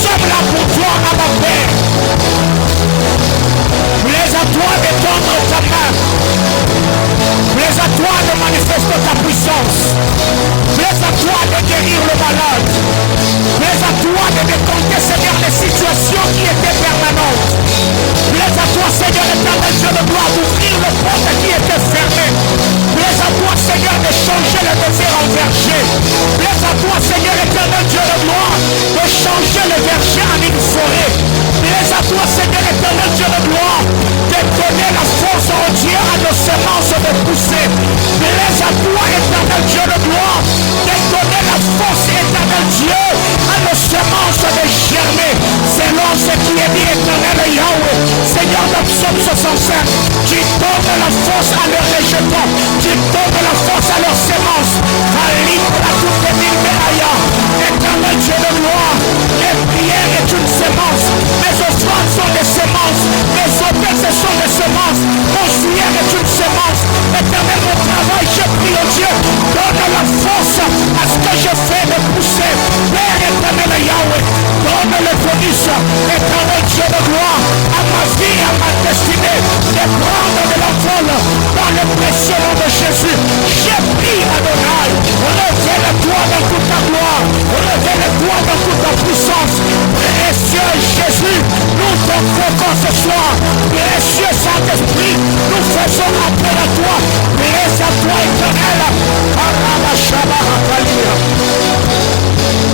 sommes là pour toi, Abba Père. Plaise à toi de tendre ta main. Plaise à toi de manifester ta puissance. Plaise à toi de guérir le malade. Plaise à toi de décompter, Seigneur, les situations qui étaient permanentes. Plaise à toi, Seigneur éternel, Dieu de gloire, d'ouvrir le porte qui était fermé. Plaise à toi, Seigneur, de changer le désert en verger. Plaise à toi, Seigneur éternel, Dieu de gloire, de changer le verger en une forêt. Plaise à toi, Seigneur éternel, Dieu de gloire, de donner la force entière à nos semences de pousser. Plaise à toi, éternel Dieu de gloire, de donner la force, éternel Dieu, à nos semences de germer. Selon ce qui est dit, éternel Yahweh, Seigneur de Psaume 65, tu donnes la force à leurs rejetons, tu donnes la force à leurs semences. À toutes les villes de Aya, éternel Dieu de gloire, les prières est une semence, mes offrandes sont des semences, mes hôtels ce sont des semences, mon juillet est une semence. Éternel, mon travail, je prie au Dieu, donne la force à ce que je fais de pousser. Père éternel Yahweh, donne le bonus, éternel Dieu de gloire, à ma vie, à ma destinée, de prendre de l'envol dans le précieux nom de Jésus. Je prie Adonai, révèle-toi dans toute ta gloire, révèle-toi dans toute ta puissance. Précieux Jésus, nous t'invoquons ce soir. Précieux Saint-Esprit, nous faisons appel à toi. Plaise à toi éternel.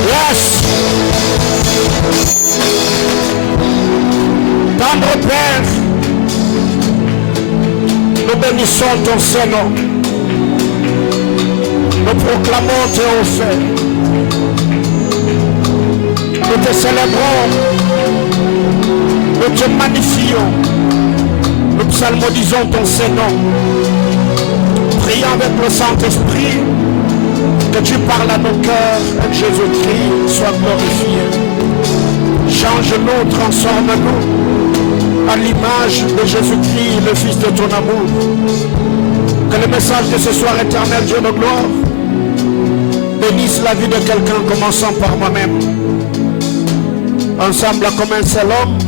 Yes. Tendre Père, nous bénissons ton Saint-Nom. Nous proclamons tes hauts faits. Nous te célébrons. Nous te magnifions. Nous psalmodisons ton Saint-Nom. Prions avec le Saint-Esprit que tu parles à nos cœurs et que Jésus-Christ soit glorifié. Change-nous, transforme-nous à l'image de Jésus-Christ, le Fils de ton amour. Que le message de ce soir éternel, Dieu de gloire, bénisse la vie de quelqu'un, commençant par moi-même. Ensemble, comme un seul homme,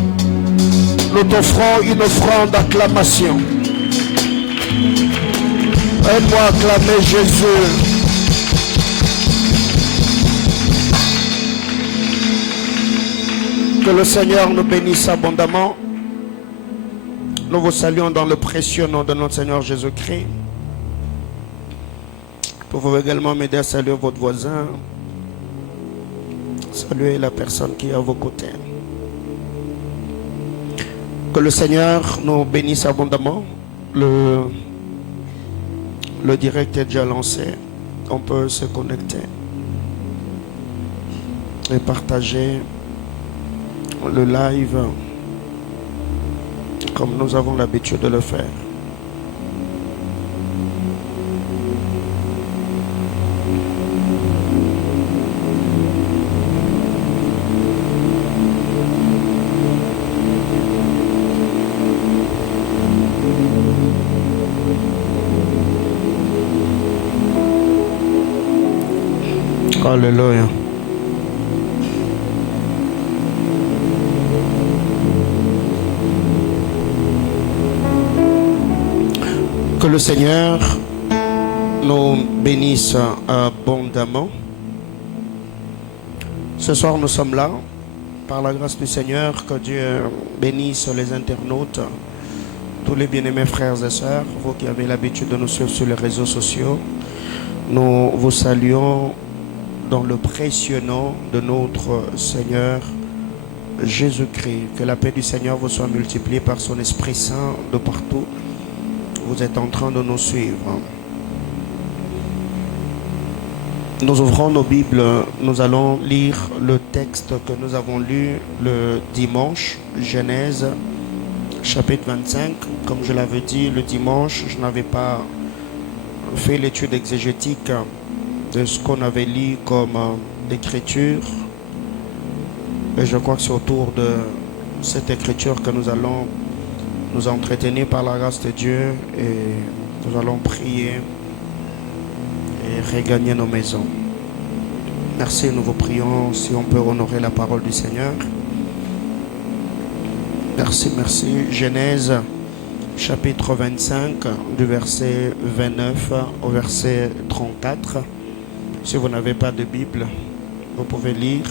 nous t'offrons une offrande d'acclamation. Aide-moi à acclamer Jésus. Que le Seigneur nous bénisse abondamment. Nous vous saluons dans le précieux nom de notre Seigneur Jésus-Christ. Vous pouvez également m'aider à saluer votre voisin. Saluez la personne qui est à vos côtés. Que le Seigneur nous bénisse abondamment. Le direct est déjà lancé. On peut se connecter et partager le live comme nous avons l'habitude de le faire. Alléluia. Que le Seigneur nous bénisse abondamment. Ce soir, nous sommes là, par la grâce du Seigneur. Que Dieu bénisse les internautes, tous les bien-aimés frères et sœurs, vous qui avez l'habitude de nous suivre sur les réseaux sociaux. Nous vous saluons dans le précieux nom de notre Seigneur Jésus-Christ. Que la paix du Seigneur vous soit multipliée par son Esprit Saint de partout. Vous êtes en train de nous suivre. Nous ouvrons nos Bibles. Nous allons lire le texte que nous avons lu le dimanche, Genèse, chapitre 25. Comme je l'avais dit, le dimanche, je n'avais pas fait l'étude exégétique de ce qu'on avait lu comme écriture. Et je crois que c'est autour de cette écriture que nous allons nous entretenir par la grâce de Dieu et nous allons prier et regagner nos maisons. Merci, nous vous prions si on peut honorer la parole du Seigneur. Merci, merci. Genèse chapitre 25 du verset 29 au verset 34. Si vous n'avez pas de Bible, vous pouvez lire.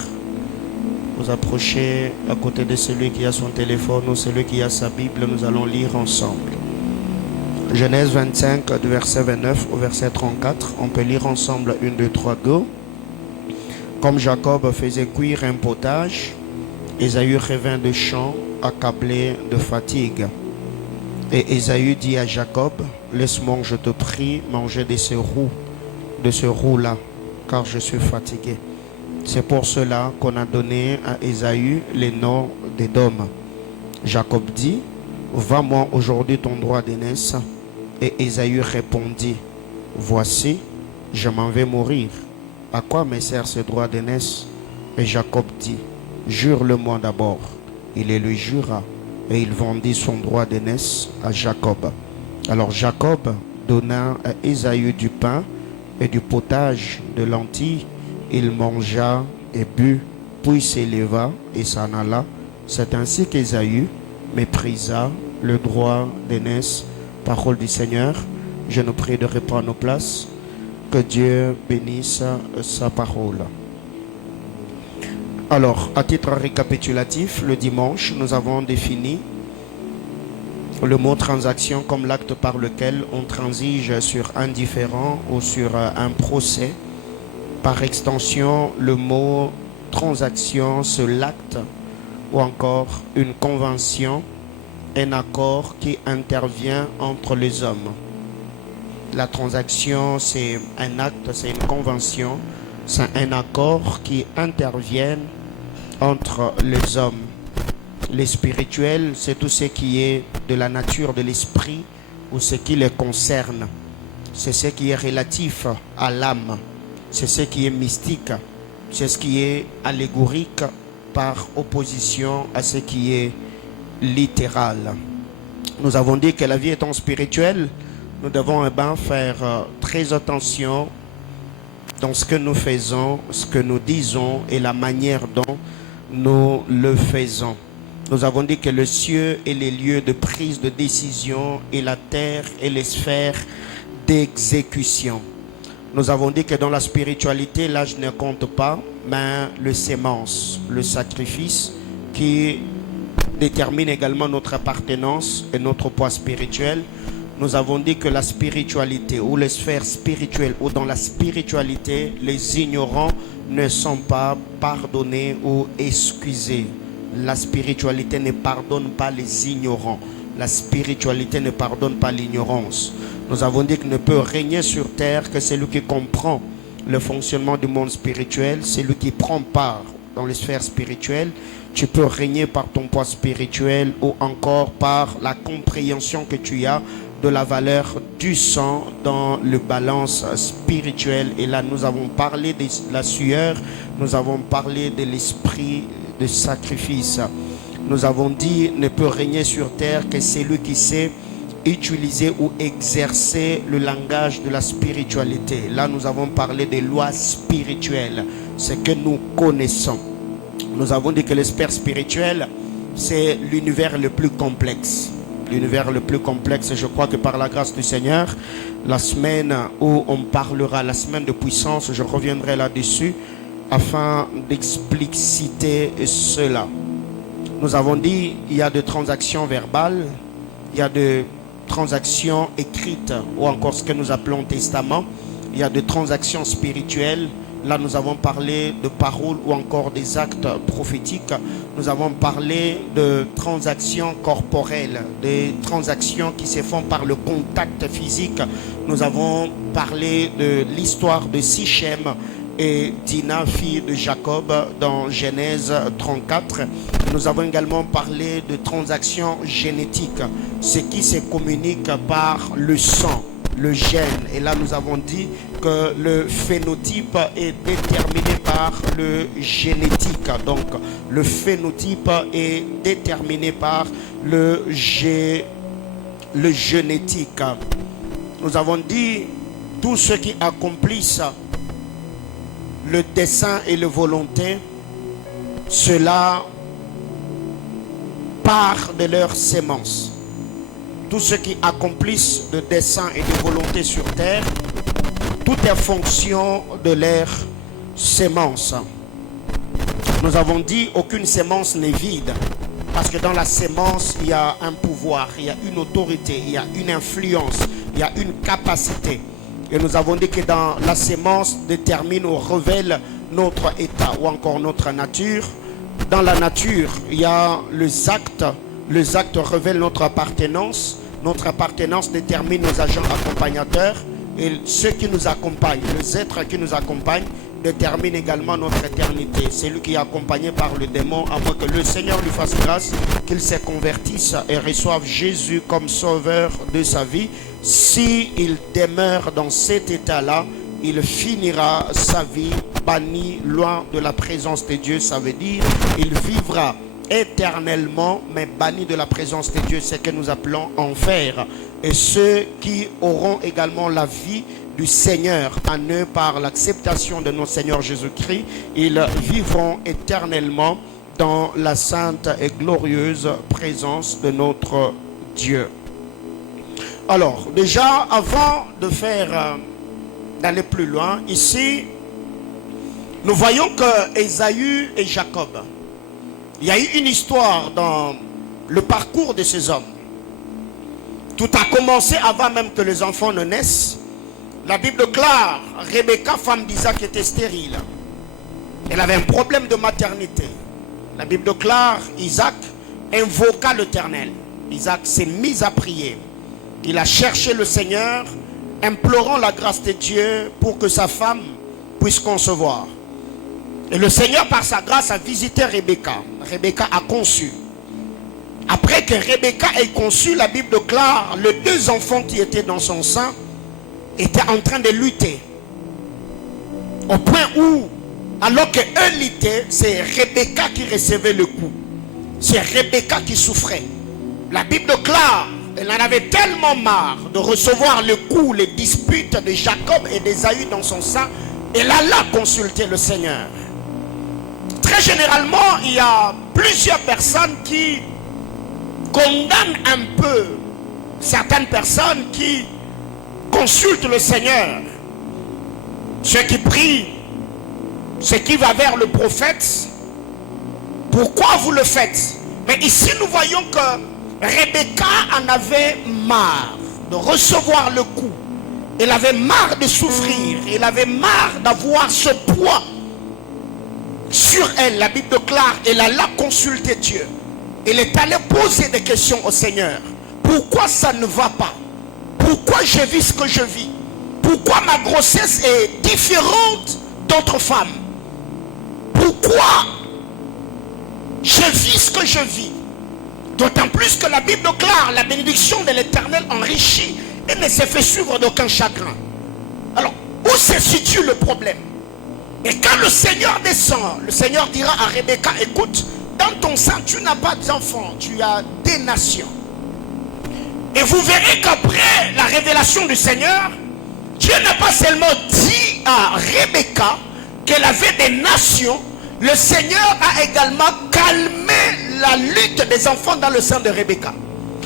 Vous approchez à côté de celui qui a son téléphone ou celui qui a sa Bible. Nous allons lire ensemble. Genèse 25 du verset 29 au verset 34. On peut lire ensemble 1, 2, 3, go. Comme Jacob faisait cuire un potage, Ésaü revint de champ accablé de fatigue. Et Ésaü dit à Jacob, laisse-moi, je te prie, manger de ce roux-là, car je suis fatigué. C'est pour cela qu'on a donné à Ésaü les noms d'Édom. Jacob dit, va-moi aujourd'hui ton droit d'aînesse. Et Ésaü répondit, voici, je m'en vais mourir. À quoi me sert ce droit d'aînesse? Et Jacob dit, jure-le-moi d'abord. Il le jura, et il vendit son droit d'aînesse à Jacob. Alors Jacob donna à Ésaü du pain et du potage de lentilles. Il mangea et but, puis s'éleva et s'en alla. C'est ainsi qu'Ésaü méprisa le droit d'aînesse. Parole du Seigneur. Je nous prie de reprendre nos places. Que Dieu bénisse sa parole. Alors, à titre récapitulatif, le dimanche, nous avons défini le mot transaction comme l'acte par lequel on transige sur un différend ou sur un procès. Par extension, le mot transaction, c'est l'acte ou encore une convention, un accord qui intervient entre les hommes. La transaction, c'est un acte, c'est une convention, c'est un accord qui intervient entre les hommes. Les spirituels, c'est tout ce qui est de la nature de l'esprit ou ce qui les concerne. C'est ce qui est relatif à l'âme. C'est ce qui est mystique. C'est ce qui est allégorique par opposition à ce qui est littéral. Nous avons dit que la vie étant spirituelle, nous devons faire très attention dans ce que nous faisons, ce que nous disons et la manière dont nous le faisons. Nous avons dit que le ciel est les lieux de prise de décision et la terre est les sphères d'exécution. Nous avons dit que dans la spiritualité, l'âge ne compte pas, mais le sémence, le sacrifice qui détermine également notre appartenance et notre poids spirituel. Nous avons dit que la spiritualité ou les sphères spirituelles ou dans la spiritualité, les ignorants ne sont pas pardonnés ou excusés. La spiritualité ne pardonne pas les ignorants. La spiritualité ne pardonne pas l'ignorance. Nous avons dit qu'il ne peut régner sur terre que celui qui comprend le fonctionnement du monde spirituel, celui qui prend part dans les sphères spirituelles. Tu peux régner par ton poids spirituel ou encore par la compréhension que tu as de la valeur du sang dans le balance spirituel. Et là, nous avons parlé de la sueur, nous avons parlé de l'esprit de sacrifice. Nous avons dit, ne peut régner sur terre que celui qui sait utiliser ou exercer le langage de la spiritualité. Là, nous avons parlé des lois spirituelles, ce que nous connaissons. Nous avons dit que l'esprit spirituel, c'est l'univers le plus complexe. L'univers le plus complexe, je crois que par la grâce du Seigneur, la semaine où on parlera, la semaine de puissance, je reviendrai là-dessus afin d'expliciter cela. Nous avons dit il y a des transactions verbales, il y a des transactions écrites ou encore ce que nous appelons testament, il y a des transactions spirituelles. Là, nous avons parlé de paroles ou encore des actes prophétiques. Nous avons parlé de transactions corporelles, des transactions qui se font par le contact physique. Nous avons parlé de l'histoire de Sichem et Dina, fille de Jacob, dans Genèse 34. Nous avons également parlé de transactions génétiques, ce qui se communique par le sang, le gène. Et là, nous avons dit que le phénotype est déterminé par le génétique. Donc, le phénotype est déterminé par le génétique. Nous avons dit tous ceux qui accomplissent le dessein et la volonté, cela part de leur sémence. Tous ceux qui accomplissent le dessein et la volonté sur terre, tout est fonction de leur sémence. Nous avons dit aucune sémence n'est vide, parce que dans la sémence il y a un pouvoir, il y a une autorité, il y a une influence, il y a une capacité. Et nous avons dit que dans la sémence détermine ou révèle notre état ou encore notre nature. Dans la nature il y a les actes révèlent notre appartenance détermine nos agents accompagnateurs, et ceux qui nous accompagnent, les êtres qui nous accompagnent détermine également notre éternité. C'est lui qui est accompagné par le démon, à moins que le Seigneur lui fasse grâce, qu'il se convertisse et reçoive Jésus comme sauveur de sa vie. S'il demeure dans cet état-là, il finira sa vie banni, loin de la présence de Dieu. Ça veut dire il vivra éternellement, mais banni de la présence de Dieu, c'est que nous appelons enfer. Et ceux qui auront également la vie du Seigneur en eux par l'acceptation de notre Seigneur Jésus-Christ, ils vivront éternellement dans la sainte et glorieuse présence de notre Dieu. Alors, déjà, avant de d'aller plus loin, ici, nous voyons que Ésaü et Jacob, il y a eu une histoire dans le parcours de ces hommes. Tout a commencé avant même que les enfants ne naissent. La Bible déclare, Rebecca, femme d'Isaac, était stérile. Elle avait un problème de maternité. La Bible déclare, Isaac invoqua l'Éternel. Isaac s'est mis à prier. Il a cherché le Seigneur, implorant la grâce de Dieu pour que sa femme puisse concevoir. Et le Seigneur, par sa grâce, a visité Rebecca. Rebecca a conçu. Après que Rebecca ait conçu, la Bible déclare, les deux enfants qui étaient dans son sein étaient en train de lutter. Au point où, alors qu'eux luttaient, c'est Rebecca qui recevait le coup. C'est Rebecca qui souffrait. La Bible déclare, elle en avait tellement marre de recevoir le coup, les disputes de Jacob et d'Ésaü dans son sein, elle alla consulter le Seigneur. Très généralement, il y a plusieurs personnes qui condamnent un peu certaines personnes qui consultent le Seigneur. Ceux qui prient, ceux qui vont vers le prophète. Pourquoi vous le faites? Mais ici nous voyons que Rebecca en avait marre de recevoir le coup. Elle avait marre de souffrir. Elle avait marre d'avoir ce poids sur elle. La Bible déclare, elle alla consulter Dieu. Elle est allée poser des questions au Seigneur. Pourquoi ça ne va pas? Pourquoi je vis ce que je vis? Pourquoi ma grossesse est différente d'autres femmes? Pourquoi je vis ce que je vis? D'autant plus que la Bible déclare, la bénédiction de l'Éternel enrichit et ne se fait suivre d'aucun chagrin. Alors, où se situe le problème? Et quand le Seigneur descend, le Seigneur dira à Rebecca, écoute, dans ton sein, tu n'as pas d'enfants, tu as des nations. Et vous verrez qu'après la révélation du Seigneur, Dieu n'a pas seulement dit à Rebecca qu'elle avait des nations, le Seigneur a également calmé la lutte des enfants dans le sein de Rebecca.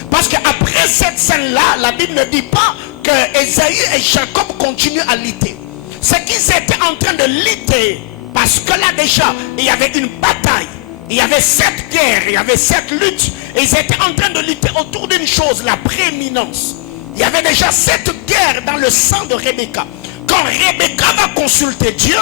Parce qu'après cette scène-là, la Bible ne dit pas que Ésaü et Jacob continuent à lutter. C'est qu'ils étaient en train de lutter, parce que là déjà, il y avait une bataille. Il y avait cette guerre, il y avait cette lutte. Et ils étaient en train de lutter autour d'une chose, la prééminence. Il y avait déjà cette guerre dans le sang de Rebecca. Quand Rebecca va consulter Dieu,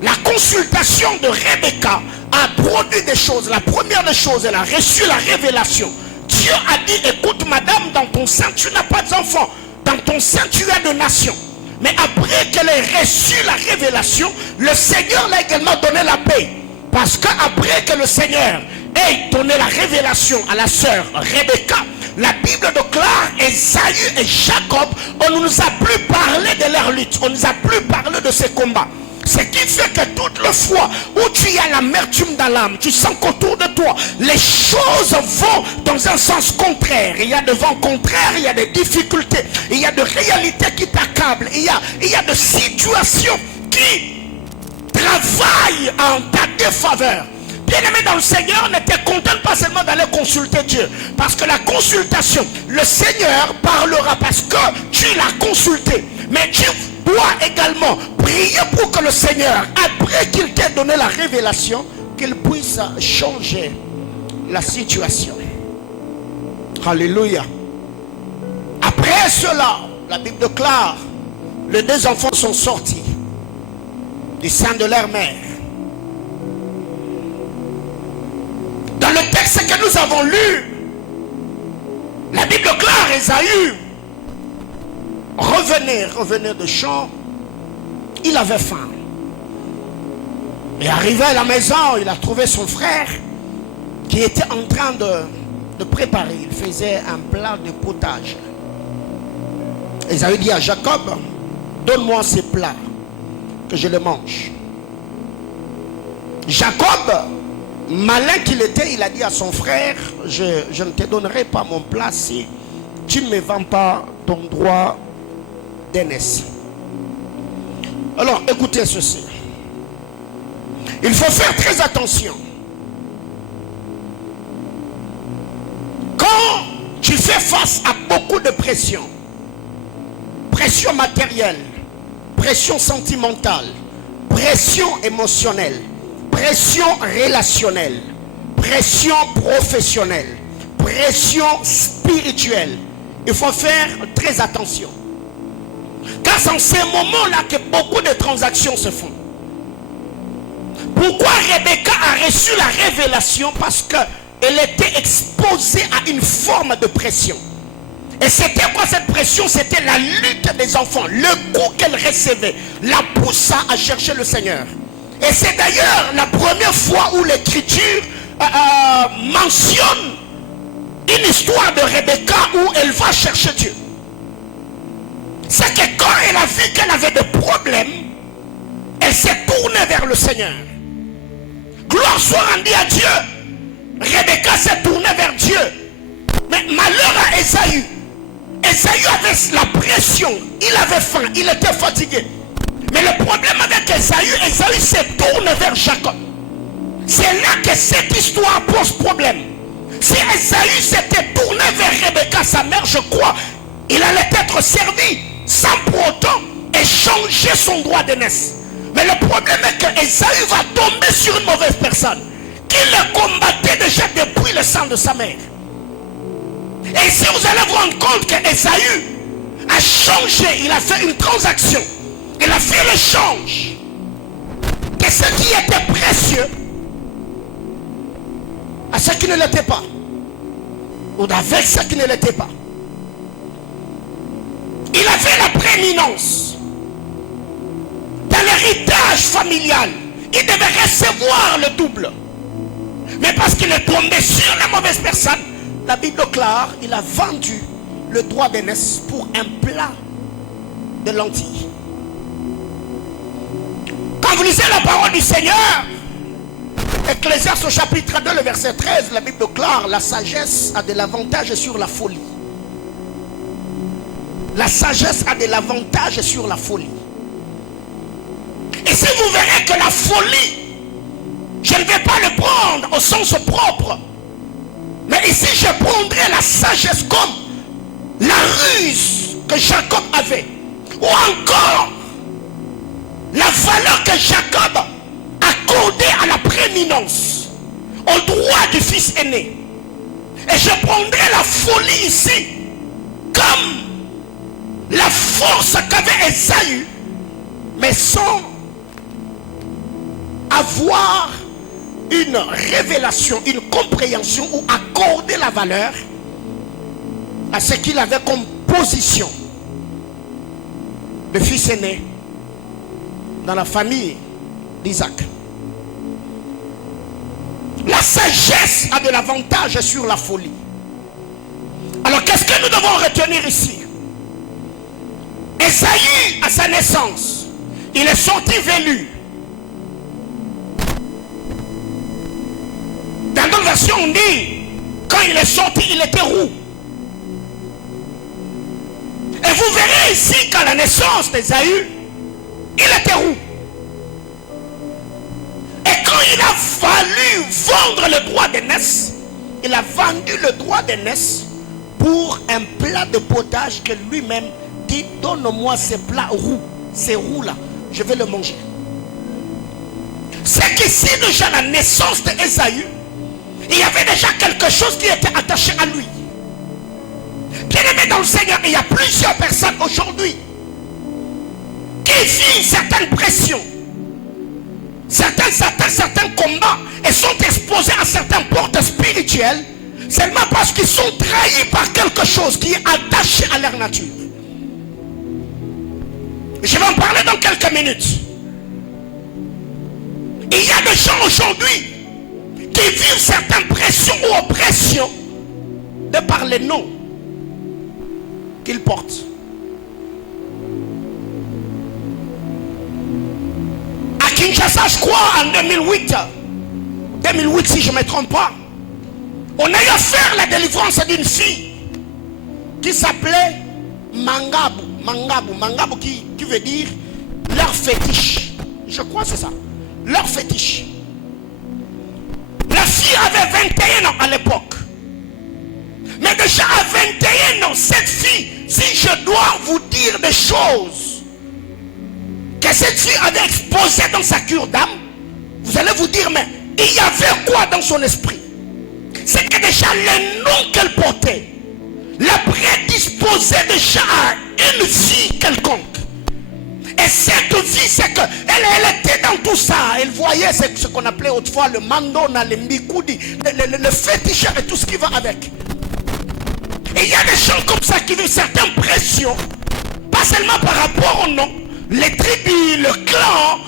la consultation de Rebecca a produit des choses. La première des choses, elle a reçu la révélation. Dieu a dit, écoute madame, dans ton sein tu n'as pas d'enfant. Dans ton sein tu as de nations. Mais après qu'elle ait reçu la révélation, le Seigneur l'a également donné la paix. Parce qu'après que le Seigneur ait donné la révélation à la sœur Rebecca, la Bible déclare, Ésaü et Jacob, on ne nous a plus parlé de leur lutte, on ne nous a plus parlé de ces combats. Ce qui fait que toutes les fois où tu as l'amertume dans l'âme, tu sens qu'autour de toi, les choses vont dans un sens contraire. Il y a de vents contraires, il y a des difficultés, il y a de réalités qui t'accablent, il y a des situations qui travaille en ta défaveur. Bien-aimé dans le Seigneur, ne te contente pas seulement d'aller consulter Dieu. Parce que la consultation, le Seigneur parlera parce que tu l'as consulté. Mais tu dois également prier pour que le Seigneur, après qu'il t'ait donné la révélation, qu'il puisse changer la situation. Alléluia. Après cela, la Bible déclare, les deux enfants sont sortis du sein de leur mère. Dans le texte que nous avons lu, la Bible déclare Ésaü revenait de champ, il avait faim. Et arrivé à la maison, il a trouvé son frère qui était en train de préparer. Il faisait un plat de potage. Ésaü dit à Jacob, donne-moi ces plats que je les mange. Jacob, malin qu'il était, il a dit à son frère, je ne te donnerai pas mon plat si tu ne me vends pas ton droit d'aînesse. Alors écoutez ceci. Il faut faire très attention. Quand tu fais face à beaucoup de pression, pression matérielle, pression sentimentale, pression émotionnelle, pression relationnelle, pression professionnelle, pression spirituelle, il faut faire très attention. Car c'est en ces moments-là que beaucoup de transactions se font. Pourquoi Rebecca a reçu la révélation? Parce qu'elle était exposée à une forme de pression. Et c'était quoi cette pression? C'était la lutte des enfants. Le coup qu'elle recevait la poussa à chercher le Seigneur. Et c'est d'ailleurs la première fois où l'Écriture mentionne une histoire de Rebecca où elle va chercher Dieu. C'est que quand elle a vu qu'elle avait des problèmes, elle s'est tournée vers le Seigneur. Gloire soit rendue à Dieu. Rebecca s'est tournée vers Dieu. Mais malheur à Ésaü. Ésaü avait la pression. Il avait faim. Il était fatigué. Mais le problème avec Ésaü se tourne vers Jacob. C'est là que cette histoire pose problème. Si Ésaü s'était tourné vers Rebecca, sa mère, je crois, il allait être servi sans pour autant échanger son droit d'aînesse. Mais le problème est que Ésaü va tomber sur une mauvaise personne qui le combattait déjà depuis le sang de sa mère. Et si vous allez vous rendre compte que Ésaü a changé, il a fait une transaction, il a fait l'échange, que ce qui était précieux à ce qui ne l'était pas, ou avec ce qui ne l'était pas. Il avait la prééminence dans l'héritage familial. Il devait recevoir le double. Mais parce qu'il est tombé sur la mauvaise personne, la Bible déclare, il a vendu le droit d'aînesse pour un plat de lentilles. Quand vous lisez la parole du Seigneur, Ecclésiaste au chapitre 2, le verset 13, la Bible déclare, la sagesse a de l'avantage sur la folie. La sagesse a de l'avantage sur la folie. Et si vous verrez que la folie, je ne vais pas le prendre au sens propre, mais ici je prendrai la sagesse comme la ruse que Jacob avait, ou encore la valeur que Jacob accordait à la prééminence, au droit du fils aîné. Et je prendrai la folie ici comme la force qu'avait Ésaü, mais sans avoir une révélation, une compréhension ou accorder la valeur à ce qu'il avait comme position de fils aîné dans la famille d'Isaac. La sagesse a de l'avantage sur la folie. Alors qu'est-ce que nous devons retenir ici? Ésaü, à sa naissance, il est sorti velu. Dans d'autres versions, on dit, quand il est sorti, il était roux. Et vous verrez ici qu'à la naissance d'Ésaü, il était roux. quand il a fallu vendre le droit d'aînesse, il a vendu le droit d'aînesse pour un plat de potage que lui-même dit, donne-moi ce plat roux, ces roux-là, je vais le manger. C'est qu'ici déjà la naissance d'Ésaü, il y avait déjà quelque chose qui était attaché à lui. Bien aimé dans le Seigneur, il y a plusieurs personnes aujourd'hui qui vivent certaines pressions, certains combats et sont exposés à certaines portes spirituelles seulement parce qu'ils sont trahis par quelque chose qui est attaché à leur nature. Je vais en parler dans quelques minutes. Il y a des gens aujourd'hui qui vivent certaines pressions ou oppressions de par les noms qu'ils portent. À Kinshasa, je crois, en 2008 si je ne me trompe pas, on a eu à faire la délivrance d'une fille qui s'appelait Mangabu qui veut dire leur fétiche. Je crois que c'est ça. Leur fétiche. La fille avait 21 ans à l'époque. Mais déjà à 21 ans, cette fille, si je dois vous dire des choses que cette fille avait exposées dans sa cure d'âme, vous allez vous dire, mais il y avait quoi dans son esprit? C'est que déjà les noms qu'elle portait la prédisposait déjà à une vie quelconque. Et cette vie, c'est qu'elle était dans tout ça. Elle voyait ce qu'on appelait autrefois le mandona, le mbikoudi, le fétiche et tout ce qui va avec. Et il y a des gens comme ça qui vivent certaines pressions, pas seulement par rapport au nom, les tribus, le clan,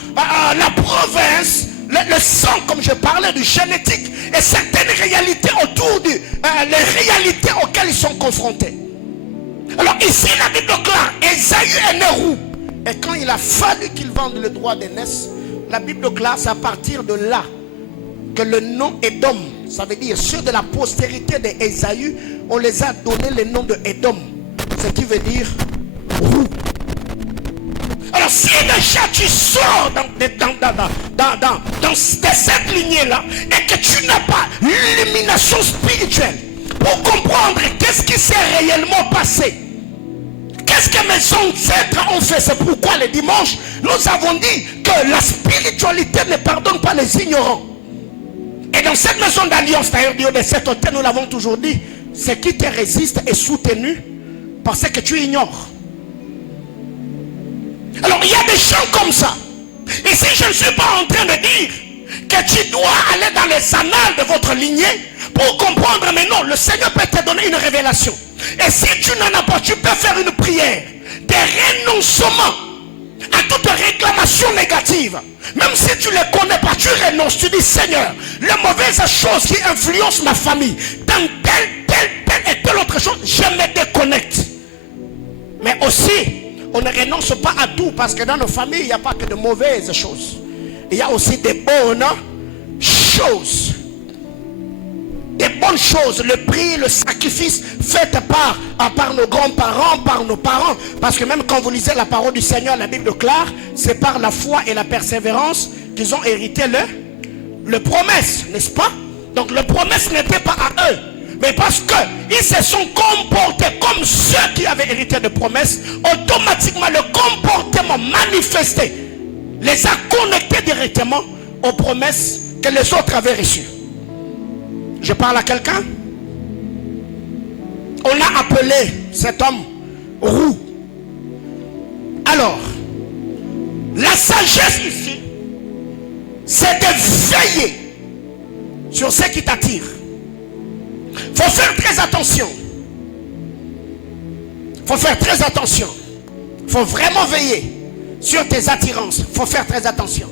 la province, le sang, comme je parlais, du génétique, et certaines réalités autour les réalités auxquelles ils sont confrontés. Alors ici, la Bible déclare, Ésaü est né roux. Et quand il a fallu qu'il vende le droit d'aînesse, la Bible déclare, c'est à partir de là que le nom Édom, ça veut dire ceux de la postérité d'Ésaü, on les a donné le nom de Édom, ce qui veut dire roux. Alors si déjà tu sors dans cette lignée-là et que tu n'as pas l'illumination spirituelle pour comprendre qu'est-ce qui s'est réellement passé, qu'est-ce que mes ancêtres ont fait, c'est pourquoi le dimanche, nous avons dit que la spiritualité ne pardonne pas les ignorants. Et dans cette maison d'alliance, d'ailleurs, Dieu de cet hôtel, nous l'avons toujours dit, ce qui te résiste est soutenu parce que tu ignores. Alors il y a des gens comme ça. Et si je ne suis pas en train de dire que tu dois aller dans les annales de votre lignée pour comprendre, mais non, le Seigneur peut te donner une révélation. Et si tu n'en as pas, tu peux faire une prière de renoncement à toute réclamation négative. Même si tu ne les connais pas, tu renonces, tu dis Seigneur, les mauvaises choses qui influencent ma famille, dans telle et telle autre chose, je me déconnecte. Mais aussi, on ne renonce pas à tout parce que dans nos familles, il n'y a pas que de mauvaises choses. Il y a aussi des bonnes choses. Des bonnes choses, le prix, le sacrifice fait par nos grands-parents, par nos parents. Parce que même quand vous lisez la parole du Seigneur, la Bible déclare, c'est par la foi et la persévérance qu'ils ont hérité le promesse, n'est-ce pas? Donc le promesse n'était pas à eux. Mais parce qu'ils se sont comportés comme ceux qui avaient hérité de promesses, automatiquement le comportement manifesté les a connectés directement aux promesses que les autres avaient reçues. Je parle à quelqu'un? On a appelé cet homme roux. Alors, la sagesse ici, c'est de veiller sur ce qui t'attire. Il faut faire très attention. Il faut faire très attention. Il faut vraiment veiller sur tes attirances. Il faut faire très attention.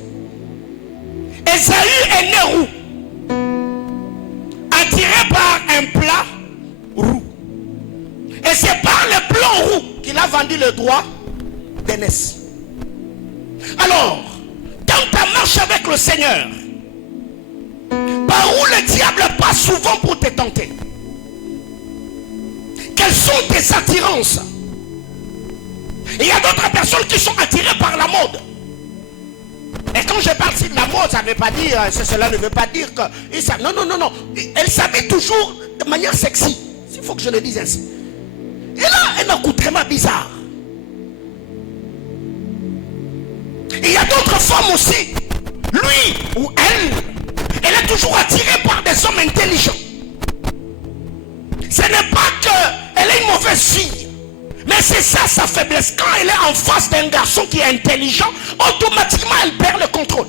Ésaü est né roux, attiré par un plat roux. Et c'est par le plan roux qu'il a vendu le droit d'aînesse. Alors, dans ta marche avec le Seigneur, par où le diable passe souvent pour te tenter? Quelles sont tes attirances? Il y a d'autres personnes qui sont attirées par la mode. Et quand je parle ici de l'amour, ça ne veut pas dire, cela ne veut pas dire que... Non, non, non, non. Elle s'habille toujours de manière sexy. Il faut que je le dise ainsi. Elle a un accoutrement bizarre. Il y a d'autres femmes aussi. Lui ou elle est toujours attirée par des hommes intelligents. Ce n'est pas qu'elle est une mauvaise fille. Mais c'est ça sa faiblesse. Quand elle est en face d'un garçon qui est intelligent, automatiquement elle perd le contrôle.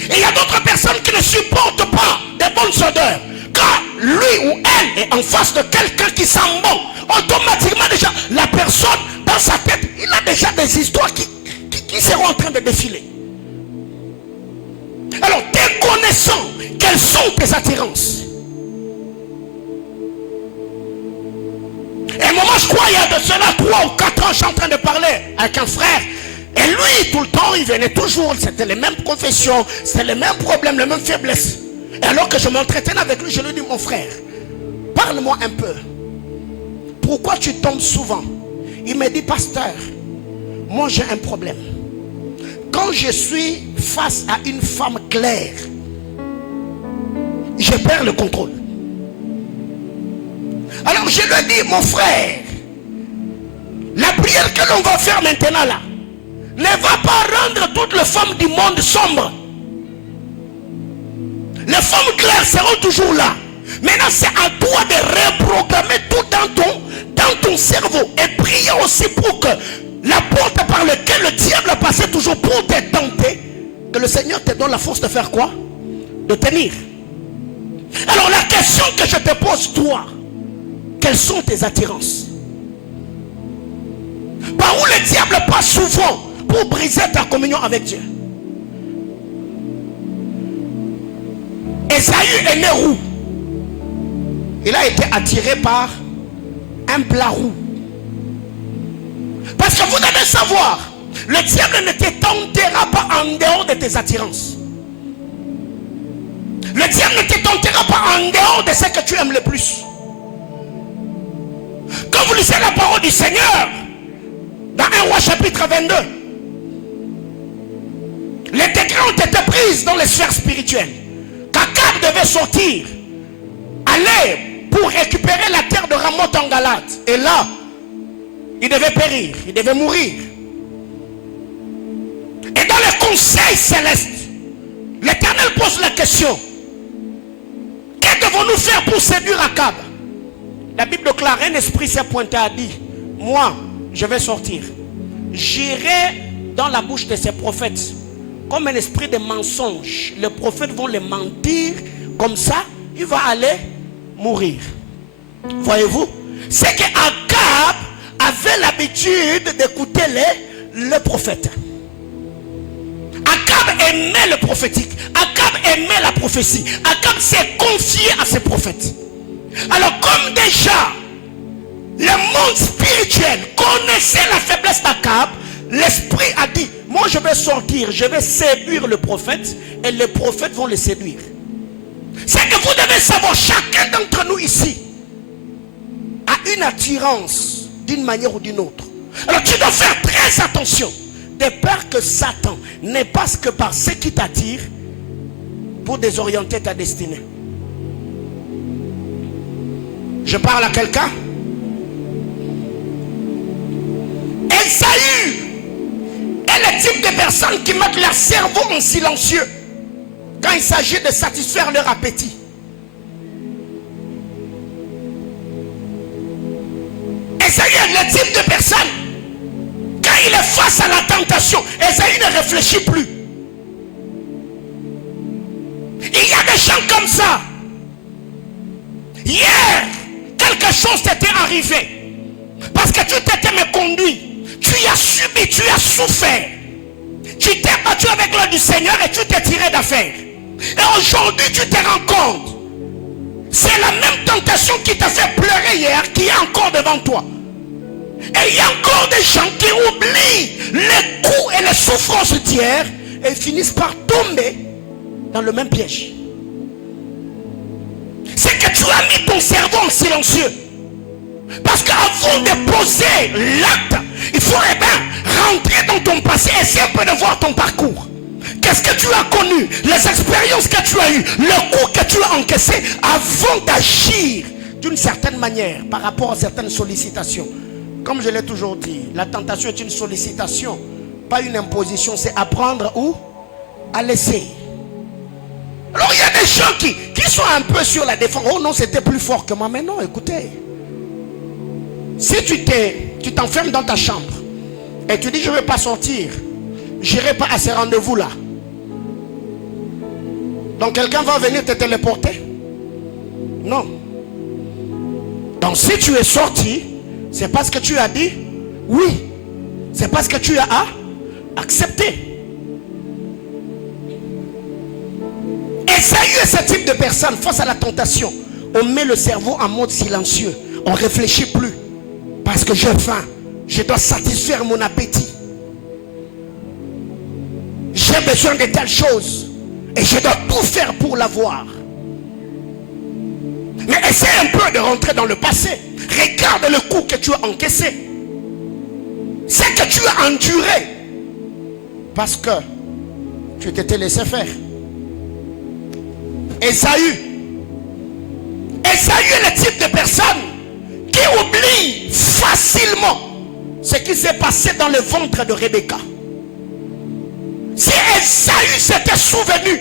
Et il y a d'autres personnes qui ne supportent pas des bonnes odeurs. Quand lui ou elle est en face de quelqu'un qui sent bon, automatiquement déjà, la personne dans sa tête, il a déjà des histoires qui seront en train de défiler. Alors, te connaissant, quelles sont tes attirances? Et à un moment, je crois, il y a de cela 3 ou 4 ans, je suis en train de parler avec un frère. Et lui, tout le temps, il venait toujours, c'était les mêmes confessions, c'était les mêmes problèmes, les mêmes faiblesses. Et alors que je m'entretenais avec lui, je lui dis, mon frère, parle-moi un peu. Pourquoi tu tombes souvent? Il me dit, pasteur, moi j'ai un problème. Quand je suis face à une femme claire, je perds le contrôle. Alors je lui ai dit, mon frère, la prière que l'on va faire maintenant là, ne va pas rendre toutes les femmes du monde sombres. Les femmes claires seront toujours là. Maintenant c'est à toi de reprogrammer tout dans ton cerveau. Et prier aussi pour que la porte par laquelle le diable a passé toujours pour te tenter, que le Seigneur te donne la force de faire quoi? De tenir. Alors la question que je te pose, toi, quelles sont tes attirances? Par où le diable passe souvent pour briser ta communion avec Dieu? Esaü est né roux. Il a été attiré par un plat roux. Parce que vous devez savoir, le diable ne te tentera pas en dehors de tes attirances. Le diable ne te tentera pas en dehors de ce que tu aimes le plus. Quand vous lisez la parole du Seigneur, dans 1 Roi chapitre 22, les décrets ont été pris dans les sphères spirituelles. qu'Akab devait sortir, aller pour récupérer la terre de Ramoth en Galate. Et là, il devait périr, il devait mourir. Et dans le conseil céleste, l'Éternel pose la question: que devons-nous faire pour séduire Akab? La Bible déclare, un esprit s'est pointé à dit: moi, je vais sortir. J'irai dans la bouche de ces prophètes comme un esprit de mensonge. Les prophètes vont les mentir, comme ça, il va aller mourir. Voyez-vous? C'est que Akab avait l'habitude d'écouter les prophètes. Akab aimait le prophétique. Akab aimait la prophétie. Akab s'est confié à ses prophètes. Alors comme déjà le monde spirituel connaissait la faiblesse d'Akab, l'esprit a dit: moi je vais sortir, je vais séduire le prophète, et les prophètes vont le séduire. C'est que vous devez savoir, chacun d'entre nous ici a une attirance d'une manière ou d'une autre. Alors tu dois faire très attention, de peur que Satan ne passe que par ce qui t'attire pour désorienter ta destinée. Je parle à quelqu'un. Esaü est le type de personnes qui mettent leur cerveau en silencieux quand il s'agit de satisfaire leur appétit. Esaü est le type de personne, quand il est face à la tentation, Esaü ne réfléchit plus. Il y a des gens comme ça. Hier, quelque chose t'était arrivé parce que tu t'étais méconduit, tu as subi, tu as souffert, tu t'es battu avec l'œil du Seigneur et tu t'es tiré d'affaire. Et aujourd'hui tu te rends compte, c'est la même tentation qui t'a fait pleurer hier qui est encore devant toi. Et il y a encore des gens qui oublient les coups et les souffrances d'hier et finissent par tomber dans le même piège. C'est que tu as mis ton cerveau en silencieux. Parce qu'avant de poser l'acte, Il faut rentrer dans ton passé, essayer un peu de voir ton parcours. Qu'est-ce que tu as connu, les expériences que tu as eues, le coup que tu as encaissé avant d'agir d'une certaine manière par rapport à certaines sollicitations. Comme je l'ai toujours dit, la tentation est une sollicitation, pas une imposition. C'est apprendre ou à laisser. Alors il y a des gens qui sont un peu sur la défense. Oh non, c'était plus fort que moi. Mais non, écoutez. Si tu t'enfermes dans ta chambre et tu dis je ne vais pas sortir, je n'irai pas à ces rendez-vous-là. Donc quelqu'un va venir te téléporter? Non. Donc si tu es sorti, c'est parce que tu as dit oui. C'est parce que tu as accepté. Esaü est ce type de personne. Face à la tentation, on met le cerveau en mode silencieux. On ne réfléchit plus. Parce que j'ai faim. Je dois satisfaire mon appétit. J'ai besoin de telle chose. Et je dois tout faire pour l'avoir. Mais essaie un peu de rentrer dans le passé. Regarde le coup que tu as encaissé. C'est que tu as enduré. Parce que tu t'étais laissé faire. Esaü est le type de personne qui oublie facilement ce qui s'est passé dans le ventre de Rebecca. Si Esaü s'était souvenu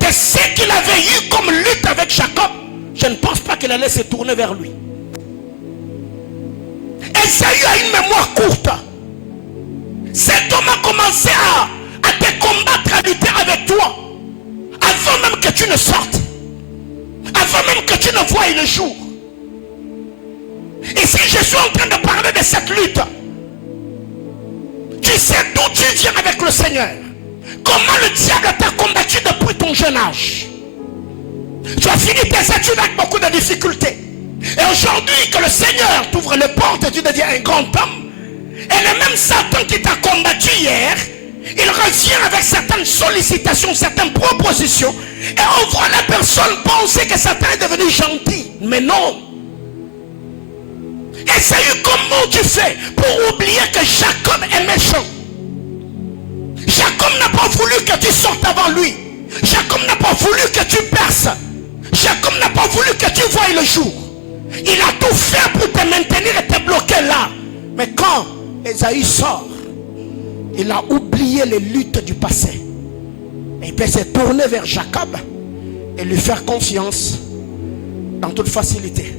de ce qu'il avait eu comme lutte avec Jacob, je ne pense pas qu'il allait se tourner vers lui. Esaü a une mémoire courte. Cet homme a commencé à te combattre, à lutter avec toi avant même que tu ne sortes, avant même que tu ne voies le jour. Et si je suis en train de parler de cette lutte, tu sais d'où tu viens avec le Seigneur. Comment le diable t'a combattu depuis ton jeune âge. Tu as fini tes études avec beaucoup de difficultés. Et aujourd'hui que le Seigneur t'ouvre les portes et tu deviens un grand homme, et le même Satan qui t'a combattu hier, il revient avec certaines sollicitations, certaines propositions, et on voit la personne penser que Satan est devenu gentil. Mais non. Esaü, comment tu fais pour oublier que Jacob est méchant? Jacob n'a pas voulu que tu sortes avant lui. Jacob n'a pas voulu que tu perces. Jacob n'a pas voulu que tu voies le jour. Il a tout fait pour te maintenir et te bloquer là. Mais quand Esaü sort, il a oublié les luttes du passé. Et il peut se tourner vers Jacob et lui faire confiance dans toute facilité.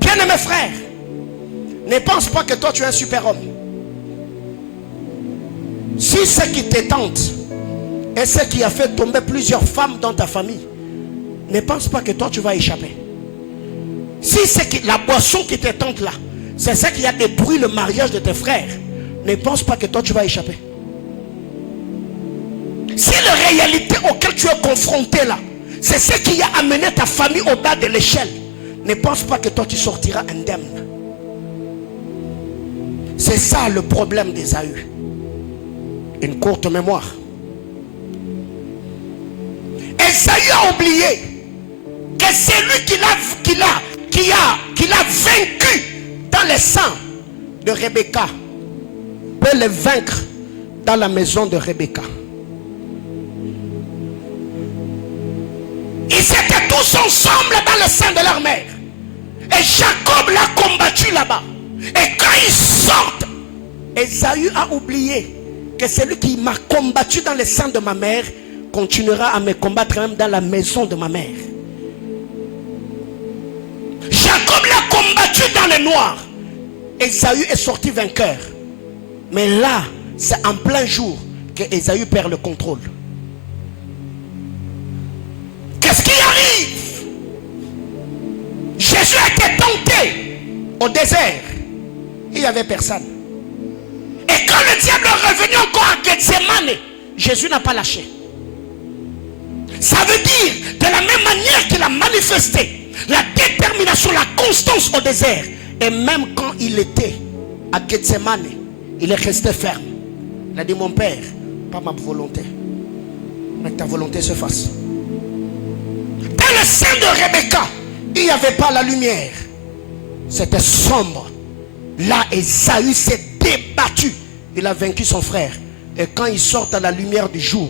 Bien-aimé frère, ne pense pas que toi tu es un super-homme. Si ce qui te tente est ce qui a fait tomber plusieurs femmes dans ta famille, ne pense pas que toi tu vas échapper. Si la boisson qui te tente là, c'est ce qui a détruit le mariage de tes frères, ne pense pas que toi tu vas échapper. Si la réalité auquel tu es confronté là, c'est ce qui a amené ta famille au bas de l'échelle, ne pense pas que toi tu sortiras indemne. C'est ça le problème d'Esaü. Une courte mémoire. Esaü a oublié que c'est lui qui a vaincu dans le sang de Rebecca peut le vaincre dans la maison de Rebecca. Ils étaient tous ensemble dans le sein de leur mère. Et Jacob l'a combattu là-bas. Et quand ils sortent, Esaü a oublié que celui qui m'a combattu dans le sein de ma mère continuera à me combattre même dans la maison de ma mère. Jacob l'a combattu dans le noir. Esaü est sorti vainqueur. Mais là, c'est en plein jour que Esaü perd le contrôle. Qu'est-ce qui arrive? Jésus a été tenté au désert. Il n'y avait personne. Et quand le diable est revenu encore à Gethsemane, Jésus n'a pas lâché. Ça veut dire, de la même manière qu'il a manifesté la détermination, la constance au désert, et même quand il était à Gethsemane, il est resté ferme. Il a dit, mon père, pas ma volonté, mais que ta volonté se fasse. Dans le sein de Rebecca, il n'y avait pas la lumière. C'était sombre. Là, Ésaü s'est débattu. Il a vaincu son frère. Et quand il sort à la lumière du jour,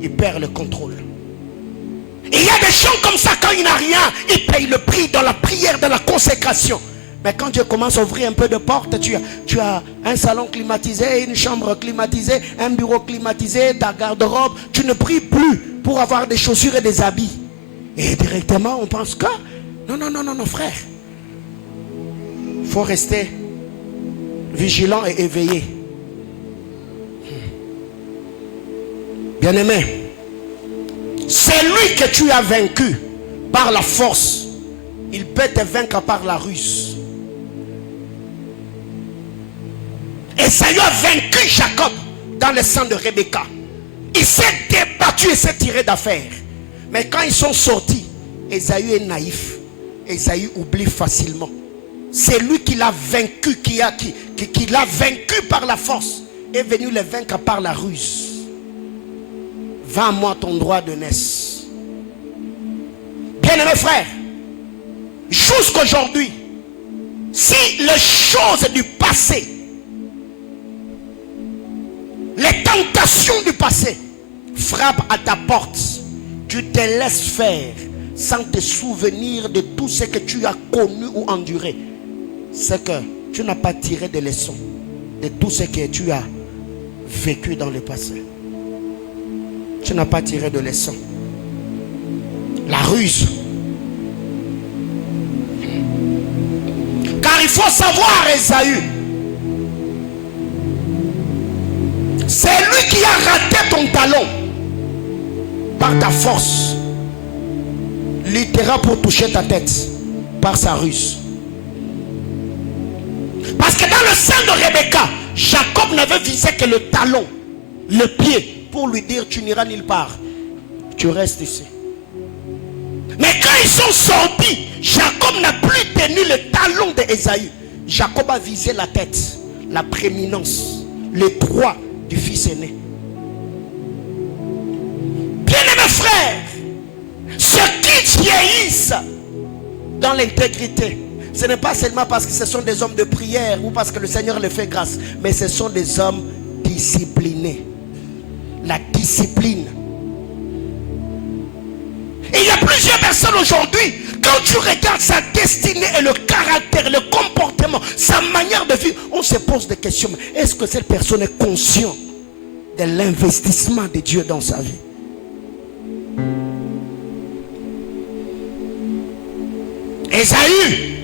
il perd le contrôle. Il y a des gens comme ça, quand il n'a rien, il paye le prix dans la prière, dans la consécration. Mais quand Dieu commence à ouvrir un peu de portes, tu as un salon climatisé, une chambre climatisée, un bureau climatisé, ta garde-robe. Tu ne pries plus pour avoir des chaussures et des habits. Et directement, on pense que... Non, frère. Il faut rester vigilant et éveillé. Bien-aimé, c'est lui que tu as vaincu par la force. Il peut te vaincre par la ruse. Ésaü a vaincu Jacob dans le sang de Rebecca. Il s'est débattu et s'est tiré d'affaire. Mais quand ils sont sortis, Ésaü est naïf. Ésaü oublie facilement. C'est lui qui l'a vaincu, qui l'a vaincu par la force. Est venu le vaincre par la ruse. Vends-moi ton droit de naissance. Bien-aimé frère, jusqu'aujourd'hui, si les choses du passé, les tentations du passé frappent à ta porte, tu te laisses faire sans te souvenir de tout ce que tu as connu ou enduré, c'est que tu n'as pas tiré de leçons de tout ce que tu as vécu dans le passé. Tu n'as pas tiré de leçons. La ruse. Car il faut savoir, Ésaü, c'est lui qui a raté ton talon par ta force, littéralement pour toucher ta tête par sa ruse. Parce que dans le sein de Rebecca, Jacob n'avait visé que le talon, le pied, pour lui dire tu n'iras nulle part, tu restes ici. Mais quand ils sont sortis, Jacob n'a plus tenu le talon d'Ésaü. Jacob a visé la tête, la prééminence, le droit du fils aîné. Bien-aimés frères, ceux qui vieillissent dans l'intégrité, ce n'est pas seulement parce que ce sont des hommes de prière ou parce que le Seigneur les fait grâce, mais ce sont des hommes disciplinés. La discipline. Et il y a plusieurs personnes aujourd'hui, quand tu regardes sa destinée et le caractère, le comportement, sa manière de vivre, on se pose des questions. Est-ce que cette personne est consciente de l'investissement de Dieu dans sa vie? Ésaü,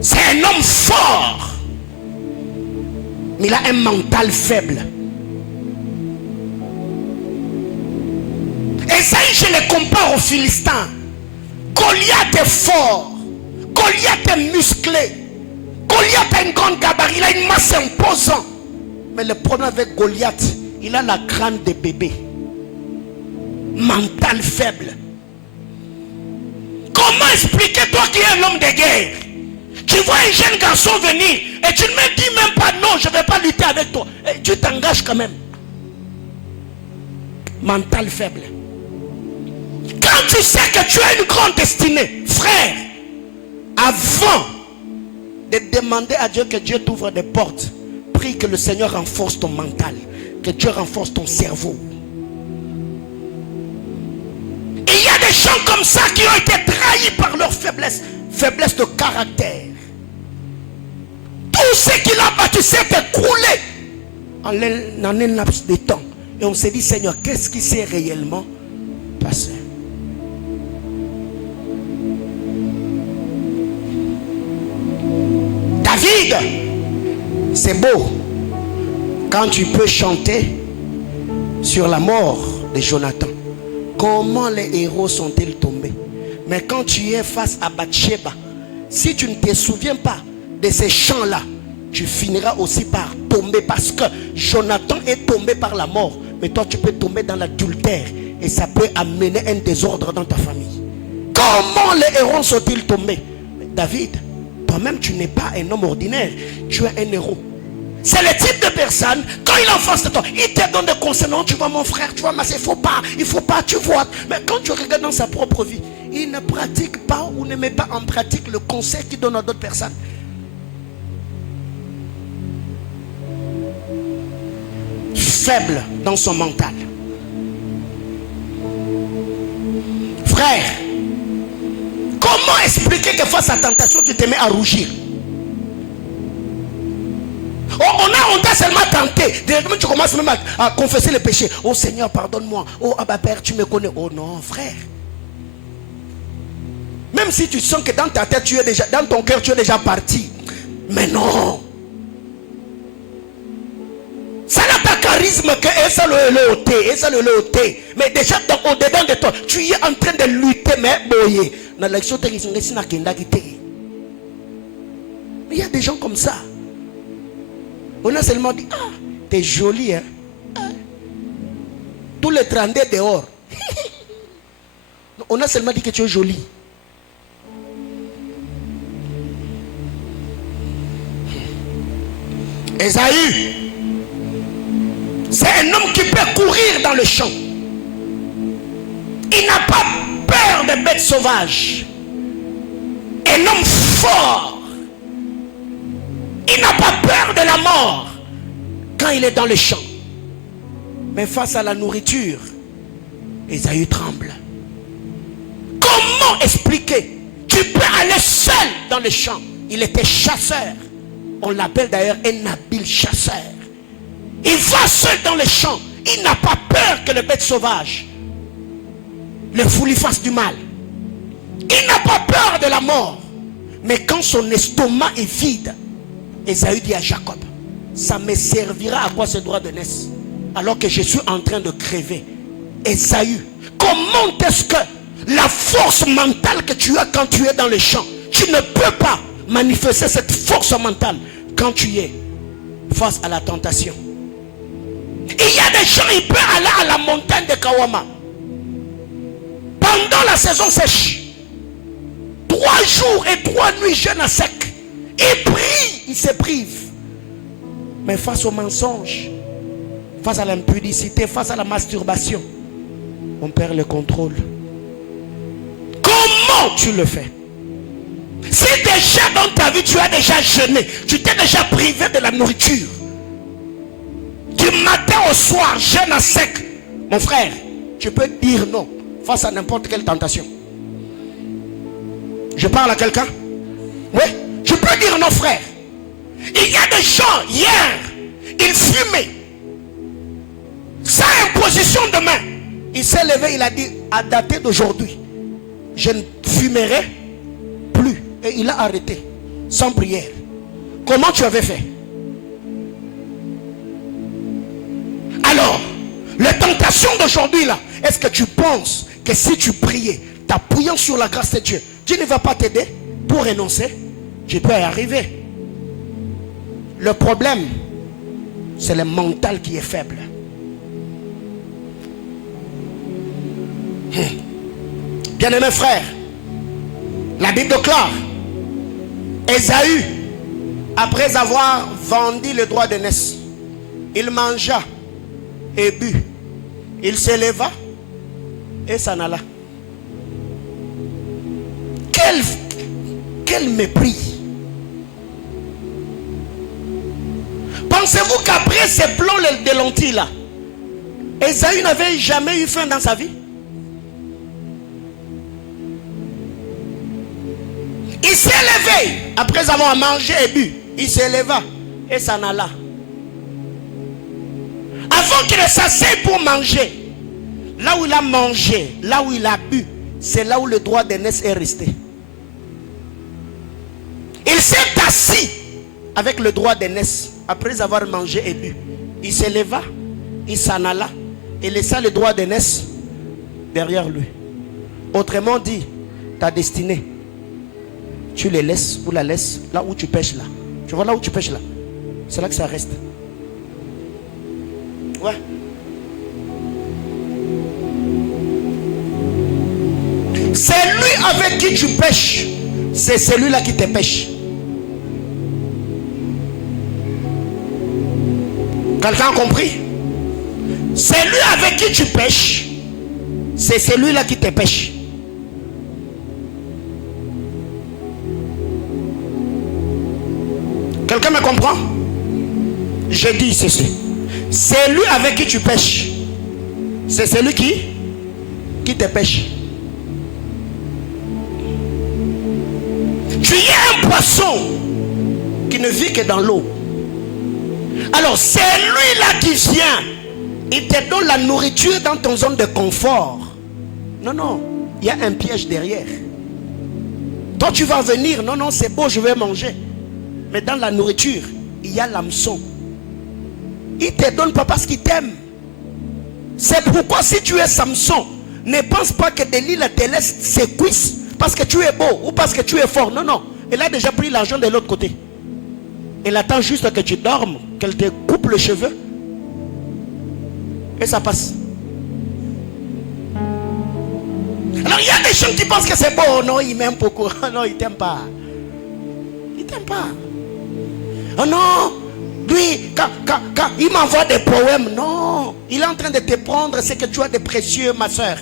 c'est un homme fort, mais il a un mental faible. Ésaü, je le compare aux Philistins. Goliath est fort, Goliath est musclé, Goliath a une grande gabarit, il a une masse imposante. Mais le problème avec Goliath, il a la crâne de bébé, mental faible. Comment expliquer, toi qui es un homme de guerre, tu vois un jeune garçon venir et tu ne me dis même pas non, je ne vais pas lutter avec toi, et tu t'engages quand même? Mental faible. Quand tu sais que tu as une grande destinée, frère, avant de demander à Dieu que Dieu t'ouvre des portes, prie que le Seigneur renforce ton mental, que Dieu renforce ton cerveau. Et il y a des gens comme ça qui ont été trahis par leur faiblesse, faiblesse de caractère. Tout ce qu'il a battu s'est écroulé en un laps de temps. Et on s'est dit, Seigneur, qu'est-ce qui s'est réellement passé? David, c'est beau quand tu peux chanter sur la mort de Jonathan. Comment les héros sont-ils tombés? Mais quand tu es face à Bathsheba, si tu ne te souviens pas de ces chants-là, tu finiras aussi par tomber, parce que Jonathan est tombé par la mort, mais toi tu peux tomber dans l'adultère et ça peut amener un désordre dans ta famille. Comment les héros sont-ils tombés? David, toi-même tu n'es pas un homme ordinaire, tu es un héros. C'est le type de personne, quand il est en face de toi, il te donne des conseils. Non, tu vois mon frère, tu vois ma soeur, il faut pas, tu vois. Mais quand tu regardes dans sa propre vie, il ne pratique pas ou ne met pas en pratique le conseil qu'il donne à d'autres personnes. faible dans son mental. Frère, comment expliquer que face à la tentation, tu te mets à rougir? On t'a seulement tenté. Directement, tu commences même à confesser les péchés. Oh Seigneur, pardonne-moi. Oh Abba Père, tu me connais. Oh non, frère. Même si tu sens que dans ta tête, tu es déjà, dans ton cœur, tu es déjà parti. Mais non. Ça n'a pas charisme que ça le ôté, ça le ôté. Mais déjà au-dedans de toi, tu es en train de lutter, mais boyé. Il y a des gens comme ça. On a seulement dit, ah, t'es jolie, hein. Tous les 32 dehors. On a seulement dit que tu es jolie. Ésaü, c'est un homme qui peut courir dans le champ. Il n'a pas peur des bêtes sauvages. Un homme fort. Il n'a pas peur de la mort quand il est dans le champ. Mais face à la nourriture, Ésaü tremble. Comment expliquer? Tu peux aller seul dans le champ. Il était chasseur. On l'appelle d'ailleurs un habile chasseur. Il va seul dans le champ. Il n'a pas peur que les bêtes sauvages le fou lui fasse du mal. Il n'a pas peur de la mort. Mais quand son estomac est vide, Ésaü dit à Jacob, ça me servira à quoi ce droit de naissance alors que je suis en train de crever? Ésaü, comment est-ce que la force mentale que tu as quand tu es dans le champ, tu ne peux pas manifester cette force mentale quand tu es face à la tentation? Il y a des gens, ils peuvent aller à la montagne de Kawama pendant la saison sèche, 3 jours et 3 nuits jeûne à sec. Il prie, il se prive. Mais face au mensonge, face à l'impudicité, face à la masturbation, on perd le contrôle. Comment tu le fais? Si déjà dans ta vie tu as déjà jeûné, tu t'es déjà privé de la nourriture, du matin au soir, jeûne à sec, mon frère, tu peux dire non face à n'importe quelle tentation. Je parle à quelqu'un? Oui. Je peux dire non, frère. Il y a des gens, hier, ils fumaient. Sans imposition de main. Il s'est levé, il a dit, à dater d'aujourd'hui, je ne fumerai plus. Et il a arrêté, sans prière. Comment tu avais fait? Alors, les tentations d'aujourd'hui là, est-ce que tu penses que si tu priais, t'appuyant sur la grâce de Dieu, Dieu ne va pas t'aider pour renoncer? Je peux y arriver. Le problème, c'est le mental qui est faible. Bien-aimés frères, la Bible déclare, Ésaü, après avoir vendu le droit de naissance, il mangea et but. Il s'éleva et s'en alla. Quel mépris! Pensez-vous qu'après ces plans de lentilles là, Ésaü n'avait jamais eu faim dans sa vie? Il s'est levé après avoir mangé et bu. Il s'éleva et s'en alla. Avant qu'il ne s'asseye pour manger, là où il a mangé, là où il a bu, c'est là où le droit d'aînesse est resté. Il s'est assis avec le droit d'aînesse après avoir mangé et bu. Il s'éleva, il s'en alla et laissa le droit d'aînesse derrière lui. Autrement dit, ta destinée, tu les laisses ou la laisses là où tu pêches là. Tu vois là où tu pêches là, c'est là que ça reste. Ouais. C'est lui avec qui tu pêches, c'est celui-là qui te pêche. Quelqu'un a compris? C'est lui avec qui tu pêches, c'est celui-là qui te pêche. Quelqu'un me comprend? Je dis ceci. Celui avec qui tu pêches, c'est celui qui te pêche. Tu es un poisson qui ne vit que dans l'eau. Alors celui-là qui vient, il te donne la nourriture dans ton zone de confort. Non, non, il y a un piège derrière. Toi tu vas venir, non, non, c'est beau, je vais manger. Mais dans la nourriture, il y a l'hameçon. Il ne te donne pas parce qu'il t'aime. C'est pourquoi si tu es Samson, ne pense pas que Delilah te laisse ses cuisses parce que tu es beau ou parce que tu es fort. Non, non. Elle a déjà pris l'argent de l'autre côté. Elle attend juste que tu dormes, qu'elle te coupe les cheveux. Et ça passe. Alors il y a des gens qui pensent que c'est beau. Oh non, il m'aime beaucoup. Oh non, il ne t'aime pas. Il ne t'aime pas. Oh non, lui, quand il m'envoie des poèmes, non. Il est en train de te prendre ce que tu as de précieux, ma soeur.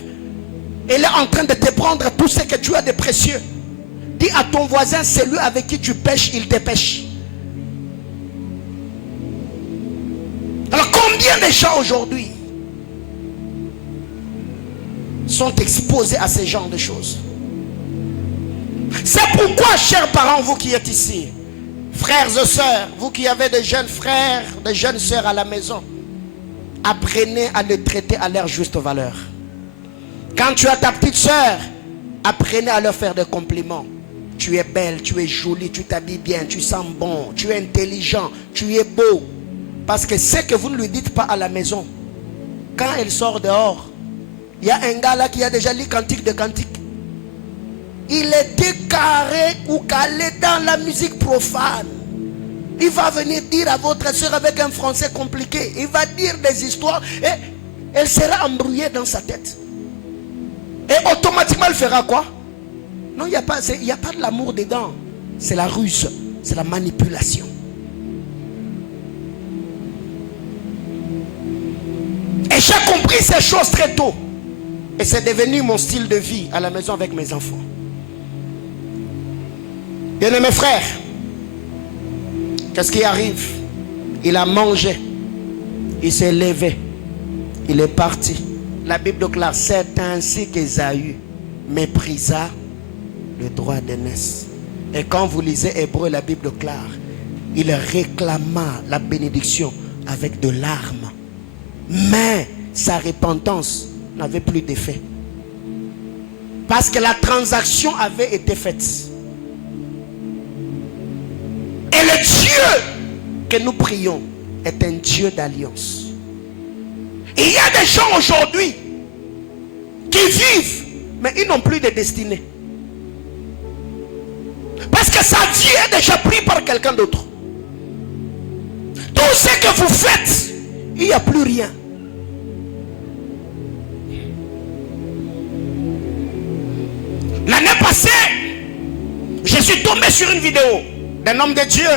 Il est en train de te prendre tout ce que tu as de précieux. Dis à ton voisin, celui avec qui tu pêches, il te pêche. Alors combien de gens aujourd'hui sont exposés à ce genre de choses? C'est pourquoi, chers parents, vous qui êtes ici, frères et sœurs, vous qui avez des jeunes frères, des jeunes sœurs à la maison, apprenez à les traiter à leur juste valeur. Quand tu as ta petite sœur, apprenez à leur faire des compliments. Tu es belle, tu es jolie, tu t'habilles bien, tu sens bon, tu es intelligent, tu es beau. Parce que ce que vous ne lui dites pas à la maison, quand elle sort dehors, il y a un gars là qui a déjà lu Cantique de Cantique. Il était carré ou calé dans la musique profane. Il va venir dire à votre soeur avec un français compliqué. Il va dire des histoires et elle sera embrouillée dans sa tête. Et automatiquement elle fera quoi? Non, il n'y a pas de l'amour dedans. C'est la ruse, c'est la manipulation. Et j'ai compris ces choses très tôt. Et c'est devenu mon style de vie à la maison avec mes enfants. Bien-aimés frères, qu'est-ce qui arrive? Il a mangé, il s'est levé, il est parti. La Bible déclare, c'est ainsi qu'Ésaü méprisa le droit d'aînesse. Et quand vous lisez Hébreu, la Bible déclare, il réclama la bénédiction avec de larmes. Mais sa repentance n'avait plus d'effet. Parce que la transaction avait été faite. Et le Dieu que nous prions est un Dieu d'alliance. Il y a des gens aujourd'hui qui vivent, mais ils n'ont plus de destinée. Parce que sa vie est déjà prise par quelqu'un d'autre. Tout ce que vous faites, il n'y a plus rien. L'année passée, je suis tombé sur une vidéo d'un homme de Dieu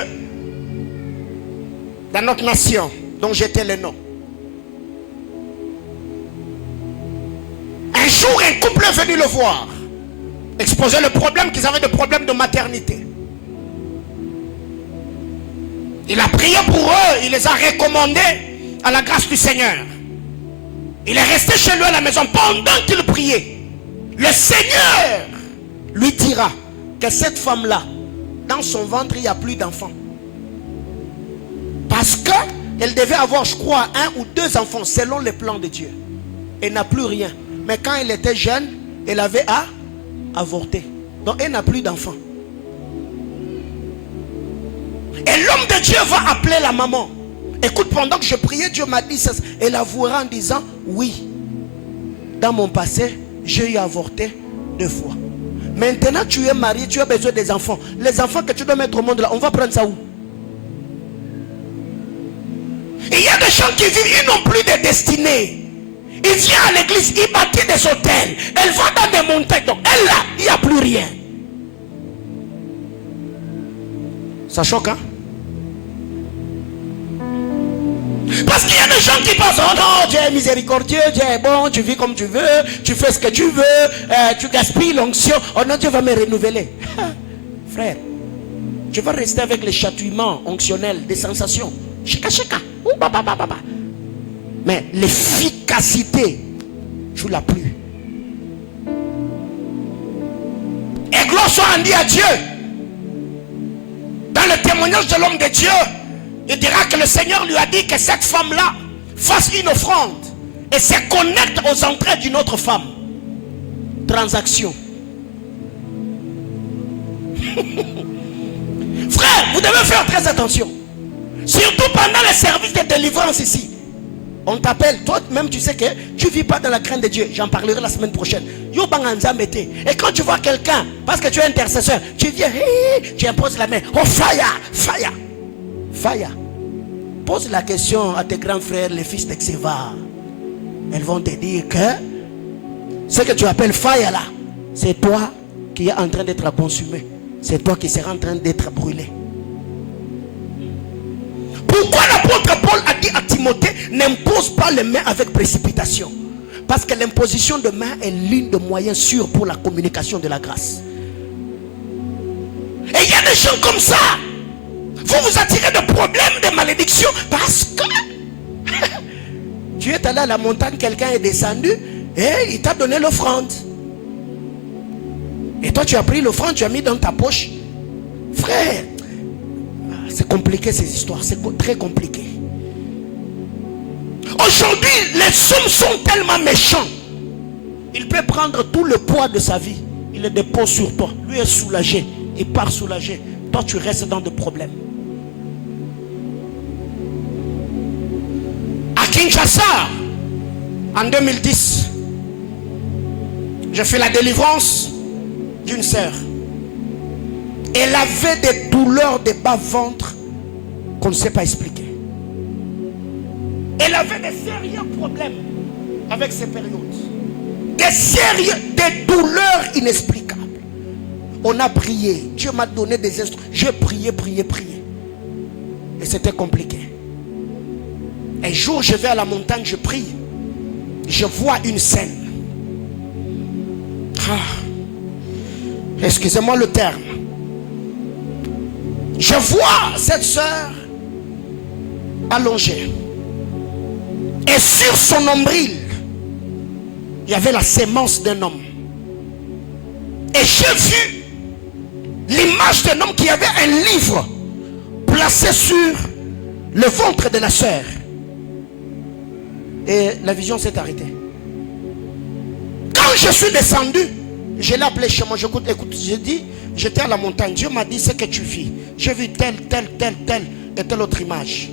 dans notre nation, dont j'étais le nom. Un jour, un couple est venu le voir, exposer le problème qu'ils avaient, de problème de maternité. Il a prié pour eux, il les a recommandés à la grâce du Seigneur. Il est resté chez lui à la maison pendant qu'il priait. Le Seigneur lui dira que cette femme-là, dans son ventre, il n'y a plus d'enfants. Parce qu'elle devait avoir, je crois, 1 ou 2 enfants selon les plans de Dieu. Elle n'a plus rien. Mais quand elle était jeune, elle avait avorté. Donc elle n'a plus d'enfants. Et l'homme de Dieu va appeler la maman. Écoute, pendant que je priais, Dieu m'a dit ça. Elle avouera en disant, oui, dans mon passé, j'ai eu avorté 2 fois. Maintenant tu es marié, tu as besoin des enfants. Les enfants que tu dois mettre au monde là, on va prendre ça où? Et il y a des gens qui vivent, ils n'ont plus de destinée. Ils viennent à l'église, ils bâtissent des hôtels. Elle va dans des montagnes. Donc elle là, il n'y a plus rien. Ça choque, hein? Parce qu'il y a des gens qui pensent, oh non, Dieu est miséricordieux, Dieu est bon, tu vis comme tu veux, tu fais ce que tu veux, tu gaspilles l'onction, oh non, Dieu va me renouveler. Frère, tu vas rester avec les châtouillements onctionnels, des sensations. Chika, chika. Mais l'efficacité joue la pluie. Et gloire soit rendue à Dieu. Dans le témoignage de l'homme de Dieu, il dira que le Seigneur lui a dit que cette femme-là fasse une offrande et se connecte aux entrées d'une autre femme. Transaction. Frère, vous devez faire très attention. Surtout pendant les services de délivrance ici. On t'appelle, toi-même tu sais que tu ne vis pas dans la crainte de Dieu. J'en parlerai la semaine prochaine. Et quand tu vois quelqu'un, parce que tu es intercesseur, tu viens, tu imposes la main. Oh, fire, fire, fire. Pose la question à tes grands frères, les fils d'Exeva. Elles vont te dire que ce que tu appelles fire là, c'est toi qui es en train d'être consumé. C'est toi qui seras en train d'être brûlé. Pourquoi l'apôtre Paul a dit à Timothée, n'impose pas les mains avec précipitation? Parce que l'imposition de main est l'une des moyens sûrs pour la communication de la grâce. Et il y a des gens comme ça. Vous vous attirez de problèmes, de malédictions, parce que tu es allé à la montagne, quelqu'un est descendu et il t'a donné l'offrande. Et toi tu as pris l'offrande, tu as mis dans ta poche. Frère, c'est compliqué ces histoires, c'est très compliqué. Aujourd'hui, les hommes sont tellement méchants. Il peut prendre tout le poids de sa vie, il le dépose sur toi. Lui est soulagé, il part soulagé. Toi tu restes dans des problèmes. À Kinshasa, en 2010, j'ai fait la délivrance d'une sœur. Elle avait des douleurs de bas-ventre qu'on ne sait pas expliquer. Elle avait des sérieux problèmes avec ces périodes. Des douleurs inexplicables. On a prié. Dieu m'a donné des instruments. J'ai prié. Et c'était compliqué. Un jour, je vais à la montagne, je prie. Je vois une scène. Excusez-moi le terme. Je vois cette sœur allongée. Et sur son nombril, il y avait la sémence d'un homme. Et j'ai vu l'image d'un homme qui avait un livre placé sur le ventre de la sœur. Et la vision s'est arrêtée. Quand je suis descendu, je l'ai appelé chez moi. Écoute, j'ai dit, j'étais à la montagne. Dieu m'a dit ce que tu vis. J'ai vu telle et telle autre image.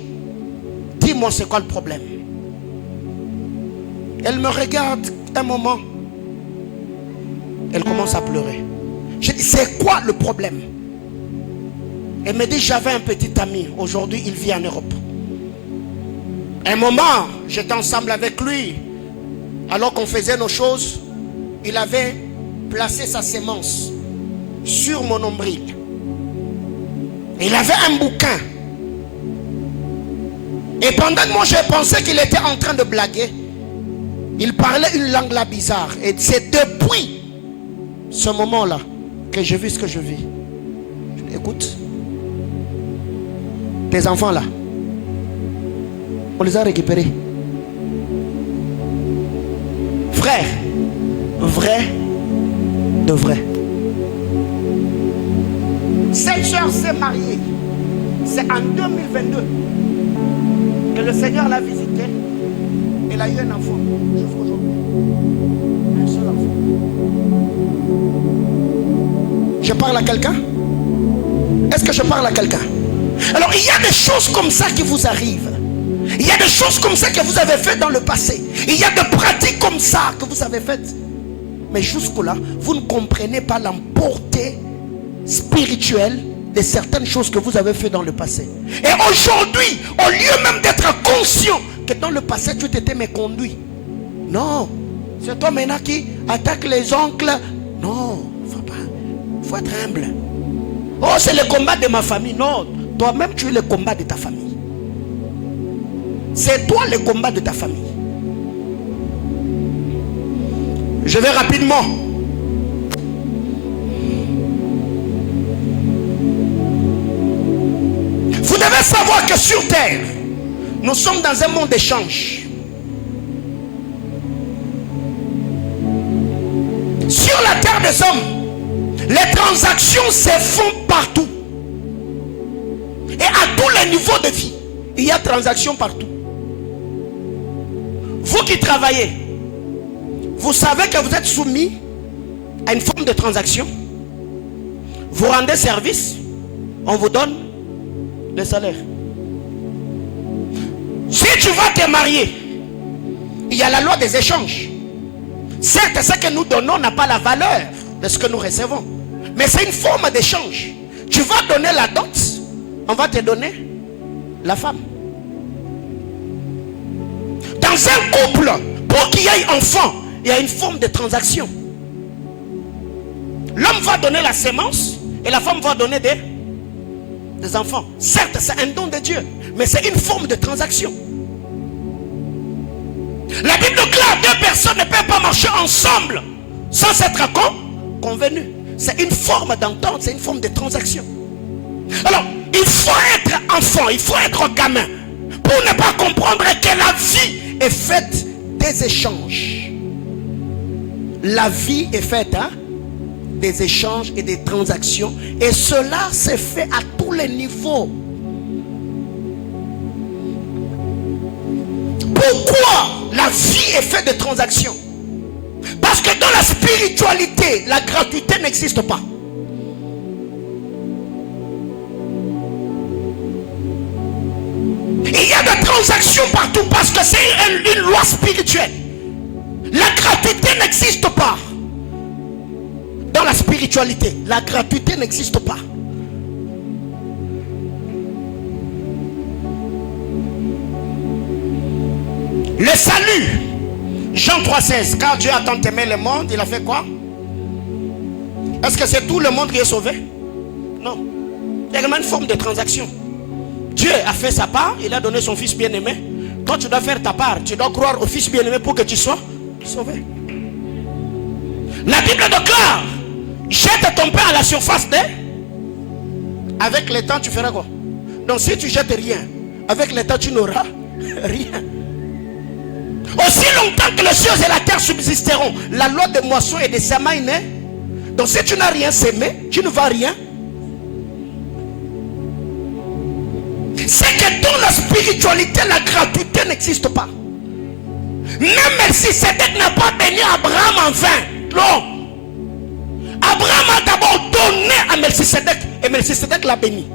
Dis-moi c'est quoi le problème. Elle me regarde un moment. Elle commence à pleurer. Je dis c'est quoi le problème? Elle me dit j'avais un petit ami. Aujourd'hui il vit en Europe. Un moment j'étais ensemble avec lui. Alors qu'on faisait nos choses, il avait placé sa sémence sur mon nombril. Il avait un bouquin. Et pendant que moi j'ai pensé qu'il était en train de blaguer, il parlait une langue là bizarre. Et c'est depuis ce moment-là que j'ai vu ce que je vis. Écoute, tes enfants là, on les a récupérés. Frère, vrai de vrai. Cette soeur s'est mariée. C'est en 2022 que le Seigneur l'a visitée. Elle a eu un enfant. Jusqu'aujourd'hui. Un seul enfant. Je parle à quelqu'un? Est-ce que je parle à quelqu'un? Alors il y a des choses comme ça qui vous arrivent. Il y a des choses comme ça que vous avez faites dans le passé. Il y a des pratiques comme ça que vous avez faites. Mais jusque-là, vous ne comprenez pas l'emportée spirituelle de certaines choses que vous avez faites dans le passé. Et aujourd'hui, au lieu même d'être conscient que dans le passé, tu t'étais méconduit. Non. C'est toi maintenant qui attaque les oncles. Non, il faut être humble. Oh, c'est le combat de ma famille. Non, toi-même, tu es le combat de ta famille. C'est toi le combat de ta famille. Je vais rapidement. Vous devez savoir que sur terre, nous sommes dans un monde d'échange. des hommes, les transactions se font partout. Et à tous les niveaux de vie, il y a transactions partout. Vous qui travaillez, vous savez que vous êtes soumis à une forme de transaction. Vous rendez service, on vous donne le salaire. Si tu vas te marier, il y a la loi des échanges. Certes, ce que nous donnons n'a pas la valeur de ce que nous recevons, mais c'est une forme d'échange. Tu vas donner la dot, on va te donner la femme. Dans un couple, pour qu'il y ait enfant, il y a une forme de transaction. L'homme va donner la sémence et la femme va donner des enfants. Certes, c'est un don de Dieu, mais c'est une forme de transaction. La Bible déclare deux personnes ne peuvent pas marcher ensemble sans être convenues. C'est une forme d'entente, c'est une forme de transaction. Alors, il faut être enfant, il faut être gamin pour ne pas comprendre que la vie est faite des échanges. La vie est faite des échanges et des transactions, et cela se fait à tous les niveaux. Pourquoi la vie est faite de transactions? Parce que dans la spiritualité, la gratuité n'existe pas. Il y a des transactions partout parce que c'est une loi spirituelle. La gratuité n'existe pas. Dans la spiritualité, la gratuité n'existe pas. Le salut, Jean 3,16, car Dieu a tant aimé le monde, il a fait quoi? Est-ce que c'est tout le monde qui est sauvé? Non. Il y a vraiment une forme de transaction. Dieu a fait sa part, il a donné son fils bien-aimé. Toi tu dois faire ta part, tu dois croire au fils bien-aimé pour que tu sois sauvé. La Bible déclare, jette ton pain à la surface avec le temps tu feras quoi? Donc si tu jettes rien, avec le temps tu n'auras rien. Aussi longtemps que les cieux et la terre subsisteront, la loi de moisson et de semailles n'est. Donc si tu n'as rien semé, tu ne vas rien. C'est que dans la spiritualité, la gratuité n'existe pas. Même Melchisédek n'a pas béni Abraham en vain. Non. Abraham a d'abord donné à Melchisédek et Melchisédek l'a béni.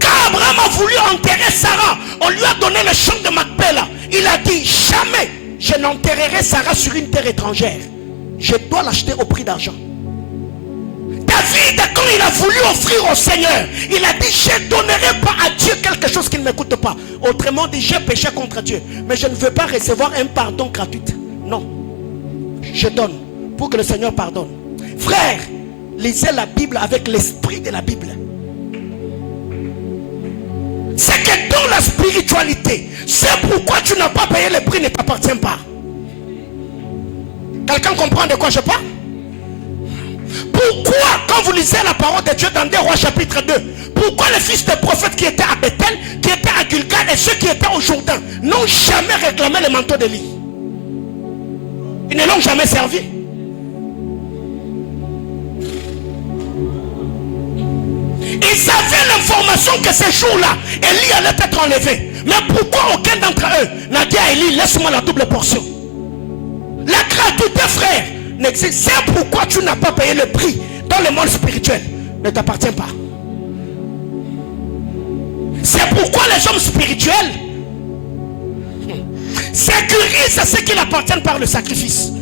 Quand Abraham a voulu enterrer Sarah, on lui a donné le champ de Macpéla. Il a dit, jamais je n'enterrerai Sarah sur une terre étrangère. Je dois l'acheter au prix d'argent. David, quand il a voulu offrir au Seigneur, il a dit, je ne donnerai pas à Dieu quelque chose qui ne m'écoute pas. Autrement dit, j'ai péché contre Dieu. Mais je ne veux pas recevoir un pardon gratuit. Non. Je donne pour que le Seigneur pardonne. Frère, lisez la Bible avec l'esprit de la Bible. C'est que dans la spiritualité, c'est pourquoi tu n'as pas payé le prix, ne t'appartient pas. Quelqu'un comprend de quoi je parle? Pourquoi, quand vous lisez la parole de Dieu dans 2 Rois chapitre 2, pourquoi les fils des prophètes qui étaient à Bethel, qui étaient à Gilgal et ceux qui étaient au Jourdain n'ont jamais réclamé le manteau d'Élie? Ils ne l'ont jamais servi. Ils avaient l'information que ces jours-là, Élie allait être enlevé. Mais pourquoi aucun d'entre eux n'a dit à Élie, laisse-moi la double portion? La gratuité, frère, n'existe. C'est pourquoi tu n'as pas payé le prix dans le monde spirituel. Ne t'appartient pas. C'est pourquoi les hommes spirituels sécurisent ce qui leur appartient par le sacrifice.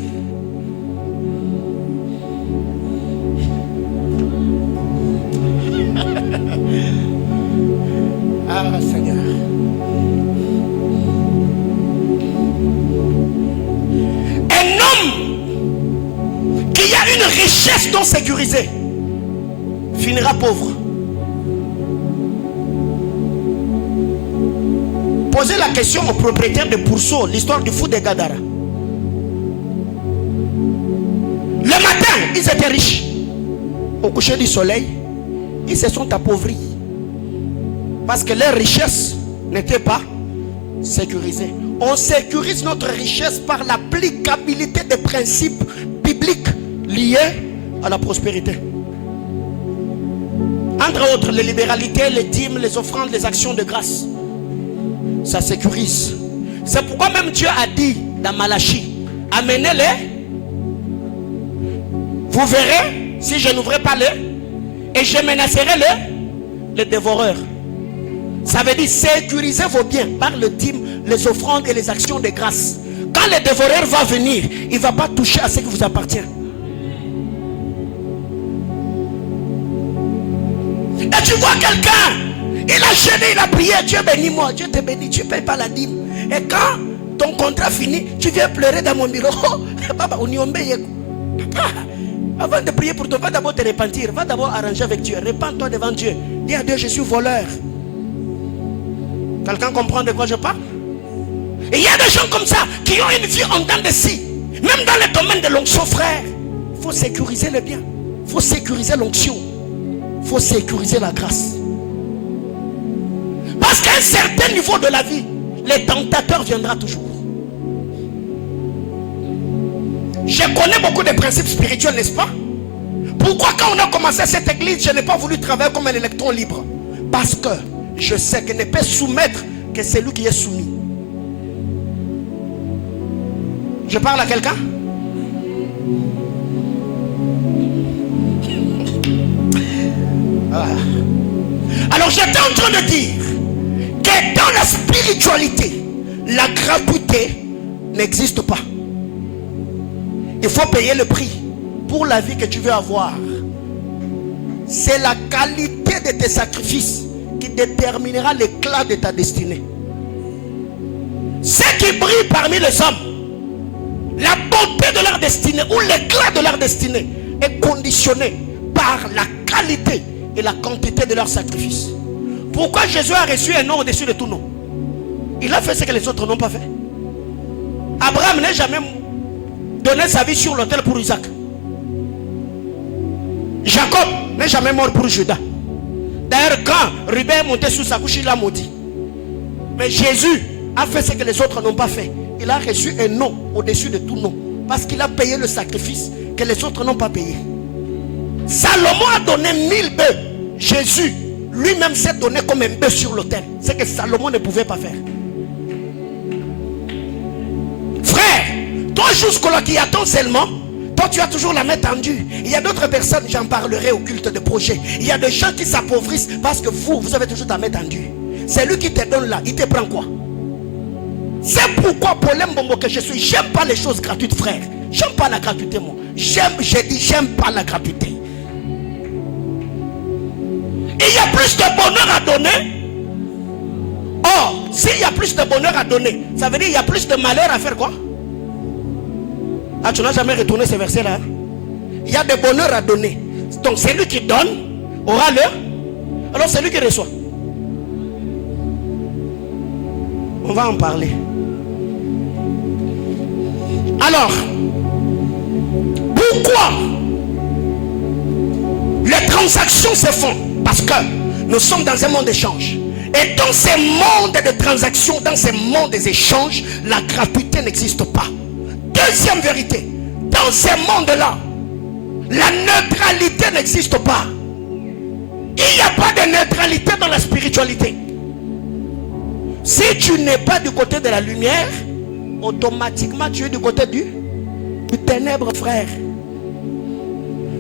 Ah Seigneur. Un homme qui a une richesse non sécurisée finira pauvre. Posez la question au propriétaire de Pourceau, l'histoire du fou de Gadara. Le matin, ils étaient riches. Au coucher du soleil, ils se sont appauvris. Parce que leur richesse n'était pas sécurisée. On sécurise notre richesse par l'applicabilité des principes bibliques. liées à la prospérité. Entre autres, les libéralités, les dîmes, les offrandes, les actions de grâce. Ça sécurise. C'est pourquoi même Dieu a dit dans Malachie, amenez-les. Vous verrez si je n'ouvrais pas les, et je menacerai les dévoreurs. Ça veut dire sécuriser vos biens par le dîme, les offrandes et les actions de grâce. Quand le dévoreur va venir, il ne va pas toucher à ce qui vous appartient. Et tu vois quelqu'un, il a jeûné, il a prié, Dieu bénit moi, Dieu te bénit, tu ne payes pas la dîme. Et quand ton contrat finit, tu viens pleurer dans mon bureau. Papa, on y obéit. Papa, avant de prier pour toi, va d'abord te repentir, va d'abord arranger avec Dieu. Repends-toi devant Dieu. Dis à Dieu, je suis voleur. Quelqu'un comprend de quoi je parle? Et il y a des gens comme ça qui ont une vie en dents de scie. Même dans le domaine de l'onction, frère, il faut sécuriser le bien. Il faut sécuriser l'onction. Il faut sécuriser la grâce. Parce qu'à un certain niveau de la vie, les tentateurs viendront toujours. Je connais beaucoup de principes spirituels, n'est-ce pas? Pourquoi quand on a commencé cette église, je n'ai pas voulu travailler comme un électron libre? Parce que je sais que ne peut soumettre que celui qui est soumis. Je parle à quelqu'un? Ah. Alors j'étais en train de dire que dans la spiritualité, la gratuité n'existe pas. Il faut payer le prix pour la vie que tu veux avoir. C'est la qualité de tes sacrifices qui déterminera l'éclat de ta destinée. Ceux qui brillent parmi les hommes, la beauté de leur destinée ou l'éclat de leur destinée est conditionné par la qualité et la quantité de leur sacrifice. Pourquoi Jésus a reçu un nom au-dessus de tout nom? Il a fait ce que les autres n'ont pas fait. Abraham n'a jamais donné sa vie sur l'autel pour Isaac. Jacob n'est jamais mort pour Judas. D'ailleurs, quand Ruben est monté sur sa couche, il a maudit. Mais Jésus a fait ce que les autres n'ont pas fait. Il a reçu un nom au-dessus de tout nom. Parce qu'il a payé le sacrifice que les autres n'ont pas payé. Salomon a donné 1000 bœufs. Jésus lui-même s'est donné comme un bœuf sur l'autel. Ce que Salomon ne pouvait pas faire. Frère, toi jusqu'à qui attend seulement, toi tu as toujours la main tendue. Il y a d'autres personnes, j'en parlerai au culte de projet. Il y a des gens qui s'appauvrissent parce que vous avez toujours ta main tendue. C'est lui qui te donne là, il te prend quoi? C'est pourquoi problème Bombo que je suis, j'aime pas les choses gratuites, frère. J'aime pas la gratuité, moi. J'aime pas la gratuité. Et il y a plus de bonheur à donner. Or, s'il y a plus de bonheur à donner, ça veut dire qu'il y a plus de malheur à faire quoi? Ah, tu n'as jamais retourné ce verset-là. Il y a de bonheur à donner. Donc, celui qui donne aura le. Alors, celui qui reçoit. On va en parler. Alors, pourquoi les transactions se font? Parce que nous sommes dans un monde d'échange. Et dans ces mondes de transactions, dans ces mondes des échanges, la gratuité n'existe pas. Deuxième vérité, dans ces mondes-là, la neutralité n'existe pas. Il n'y a pas de neutralité dans la spiritualité. Si tu n'es pas du côté de la lumière, automatiquement tu es du côté du ténèbre, frère.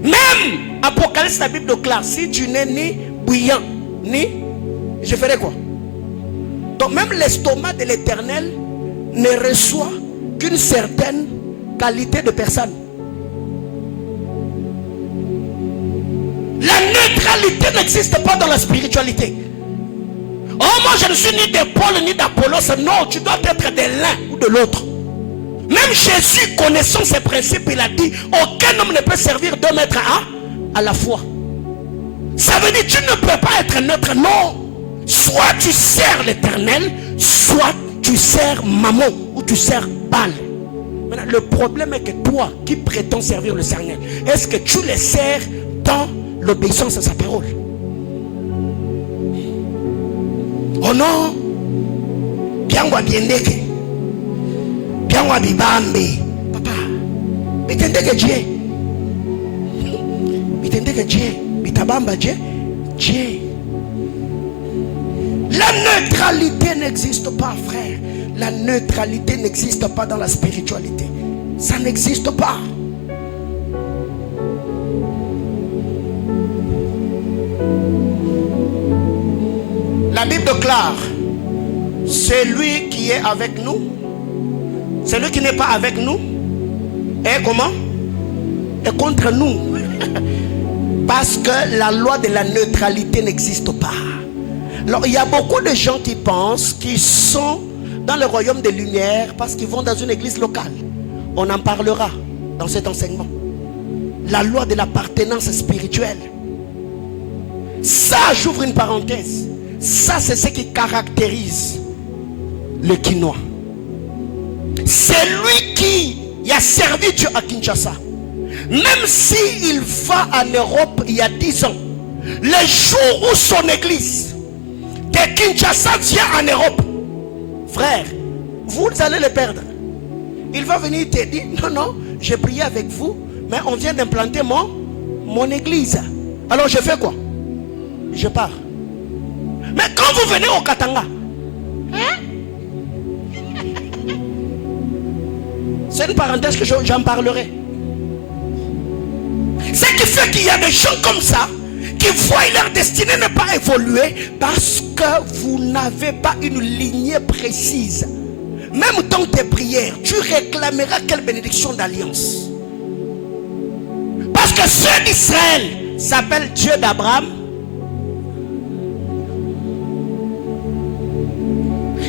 Même Apocalypse, la Bible déclare, si tu n'es ni bouillant, ni... Je ferai quoi? Donc même l'estomac de l'Éternel ne reçoit qu'une certaine qualité de personne. La neutralité n'existe pas dans la spiritualité. Oh, moi je ne suis ni de Paul ni d'Apollos. Non, tu dois être de l'un ou de l'autre. Même Jésus, connaissant ses principes, il a dit aucun homme ne peut servir deux maîtres à la fois. Ça veut dire tu ne peux pas être neutre. Non. Soit tu sers l'Éternel, soit tu sers Mammon ou tu sers Baal. Maintenant, le problème est que toi qui prétends servir le Seigneur, est-ce que tu le sers dans l'obéissance à sa parole? Oh non, bien wa biendeke, bien wa bibambe, papa, mais qu'est-ce que Dieu? La neutralité n'existe pas, frère. La neutralité n'existe pas dans la spiritualité. Ça n'existe pas. La Bible déclare, celui qui est avec nous, celui qui n'est pas avec nous, est comment? Est contre nous. Parce que la loi de la neutralité n'existe pas. Alors il y a beaucoup de gens qui pensent qu'ils sont dans le royaume des lumières parce qu'ils vont dans une église locale. On en parlera dans cet enseignement. La loi de l'appartenance spirituelle. Ça, j'ouvre une parenthèse. Ça, c'est ce qui caractérise le Quinois. C'est lui qui a servi Dieu à Kinshasa. Même s'il va en Europe il y a 10 ans, le jour où son église de Kinshasa vient en Europe, frère, vous allez le perdre. Il va venir te dire, non, j'ai prié avec vous, mais on vient d'implanter mon église. Alors je fais quoi? Je pars. Mais quand vous venez au Katanga, c'est une parenthèse que j'en parlerai. Ce qui fait qu'il y a des gens comme ça qui voient leur destinée ne pas évoluer parce que vous n'avez pas une lignée précise. Même dans tes prières, tu réclameras quelle bénédiction d'alliance. Parce que ceux d'Israël s'appellent Dieu d'Abraham.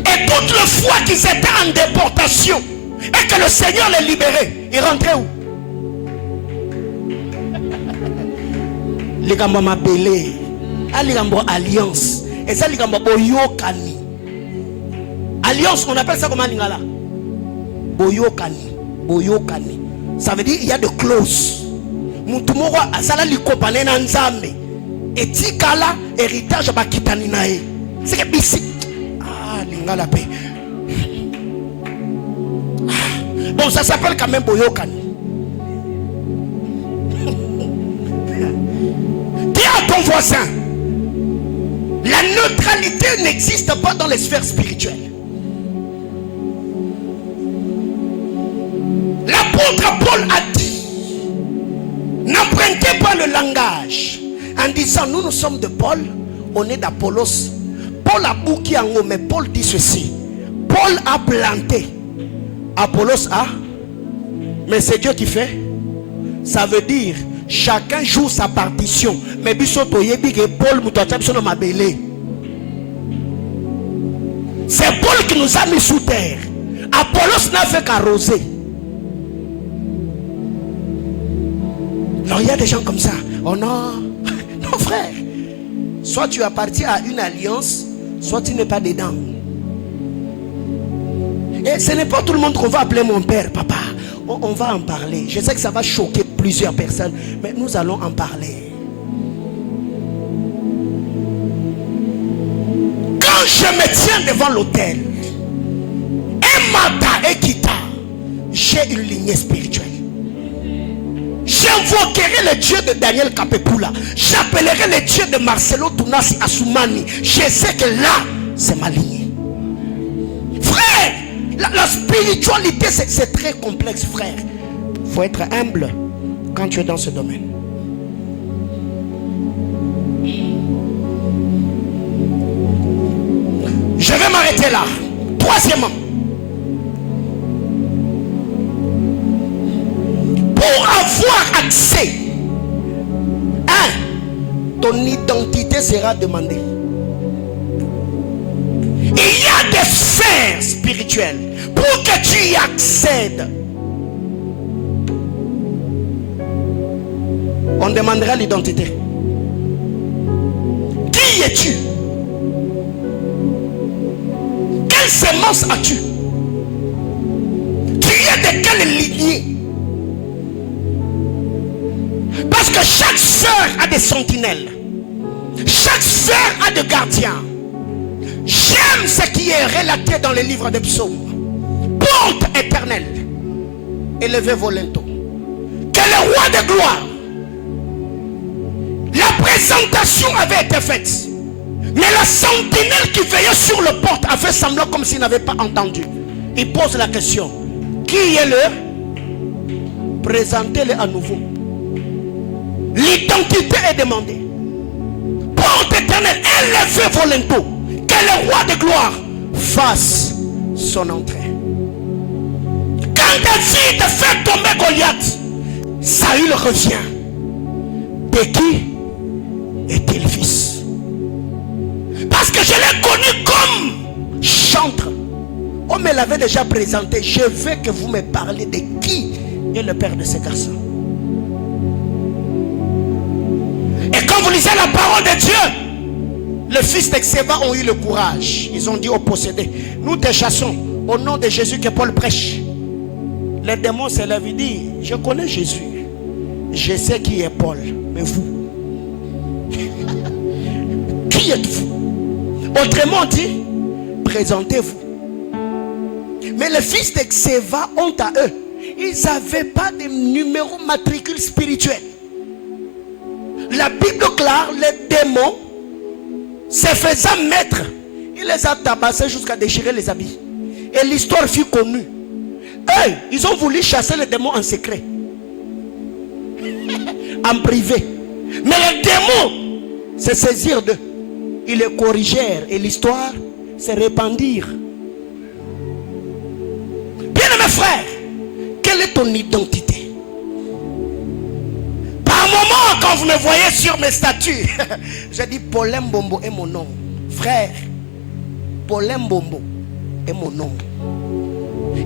Et toutes les fois qu'ils étaient en déportation et que le Seigneur les libérait, ils rentraient où? Les gambo mabele, les gambo alliance, et ça les gambo boyokani. Alliance, on appelle ça comment lingala? Boyokani. Ça veut dire il y a de clauses. Mutumoro asala likopane na nzambe. Et tikala héritage bakitani nae. C'est que bisi. Lingala paix. Bon, ça s'appelle quand même boyokani. Ton voisin, la neutralité n'existe pas dans les sphères spirituelles. L'apôtre Paul a dit, n'empruntez pas le langage en disant nous sommes de Paul, on est d'Apollos. Paul a bouqué en haut, mais Paul dit ceci, Paul a planté, Apollos a, mais c'est Dieu qui fait. Ça veut dire chacun joue sa partition. Mais bisoto yebi que Paul mutata biso na mabele. C'est Paul qui nous a mis sous terre. Apollos n'a fait qu'arroser. Alors il y a des gens comme ça. Oh non, non frère. Soit tu appartiens à une alliance, soit tu n'es pas dedans. Et ce n'est pas tout le monde qu'on va appeler mon père, papa. On va en parler. Je sais que ça va choquer plusieurs personnes, mais nous allons en parler. Quand je me tiens devant l'autel, et Mata et Kita, j'ai une lignée spirituelle. J'invoquerai le Dieu de Daniel Kapepula. J'appellerai le Dieu de Marcelo Tunasi Assoumani. Je sais que là, c'est ma lignée. Frère, la spiritualité, c'est très complexe, frère. Il faut être humble quand tu es dans ce domaine. Je vais m'arrêter là. Troisièmement, pour avoir accès, ton identité sera demandée. Il y a des sphères spirituelles. Pour que tu y accèdes, on demandera l'identité. Qui es-tu? Quelle sémence as-tu? Tu es de quelle lignée? Parce que chaque sœur a des sentinelles. Chaque sœur a des gardiens. J'aime ce qui est relaté dans les livres des psaumes. Porte éternelle, élevez vos linteaux. Que le roi de gloire La présentation avait été faite. Mais la sentinelle qui veillait sur le porte a fait semblant comme s'il n'avait pas entendu. Il pose la question. Qui est le? Présentez-le à nouveau. L'identité est demandée. Porte éternelle, élevez vos linteaux. Que le roi de gloire fasse son entrée. Quand David fait tomber Goliath, Saül revient. De qui est-il fils? Parce que je l'ai connu comme chantre. On me l'avait déjà présenté. Je veux que vous me parliez de qui est le père de ce garçon. Et quand vous lisez la parole de Dieu, les fils d'Exéba ont eu le courage. Ils ont dit aux possédés, nous te chassons au nom de Jésus que Paul prêche. Les démons se lèvent et disent, je connais Jésus. Je sais qui est Paul. Mais vous, qui êtes-vous? Autrement dit, présentez-vous. Mais les fils d'Exéba ont à eux, ils n'avaient pas de numéro matricule spirituel. La Bible clare, les démons se faisant mettre, il les a tabassés jusqu'à déchirer les habits. Et l'histoire fut connue. Eux, ils ont voulu chasser les démons en secret, en privé. Mais les démons se saisirent d'eux. Ils les corrigèrent et l'histoire se répandit. Bien-aimés frères, quelle est ton identité? Par moment, quand vous me voyez sur mes statuts, je dis Paulin Bombo est mon nom. Frère, Paulin Bombo est mon nom.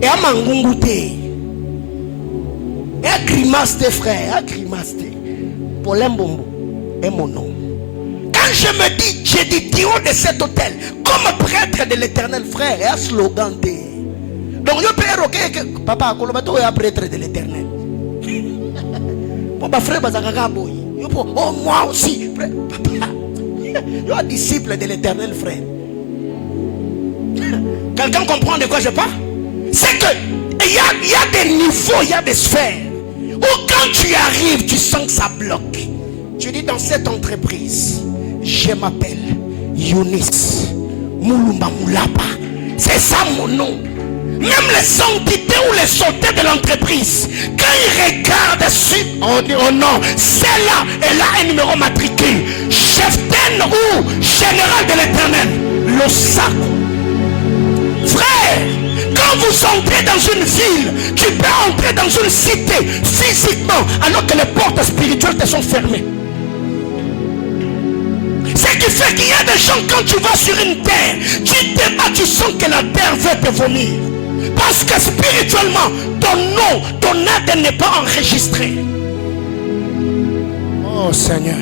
Et à Mangungute, et à Grimaste, frère, à Grimaste, Paulin Bombo est mon nom. Quand je me dis, j'ai dit du haut de cet hôtel, comme prêtre de l'éternel, frère, et à slogan. Donc je peux évoquer que papa, Kolobato est un prêtre de l'éternel. Mon frère, oh, moi aussi, papa, je suis disciple de l'éternel, frère. Quelqu'un comprend de quoi je parle? C'est que il y a des niveaux, il y a des sphères où quand tu arrives, tu sens que ça bloque. Tu dis dans cette entreprise, je m'appelle Younis Moulumba Moulapa. C'est ça mon nom. Même les entités ou les sautés de l'entreprise, quand ils regardent dessus, on dit oh non, celle-là, elle a un numéro matricule. Cheftain ou général de l'éternel, le sac. Frère, quand vous entrez dans une ville, tu peux entrer dans une cité physiquement alors que les portes spirituelles te sont fermées. Ce qui fait qu'il y a des gens, quand tu vas sur une terre, tu te bats, tu sens que la terre veut te vomir. Parce que spirituellement, ton nom, ton âme n'est pas enregistré. Oh Seigneur,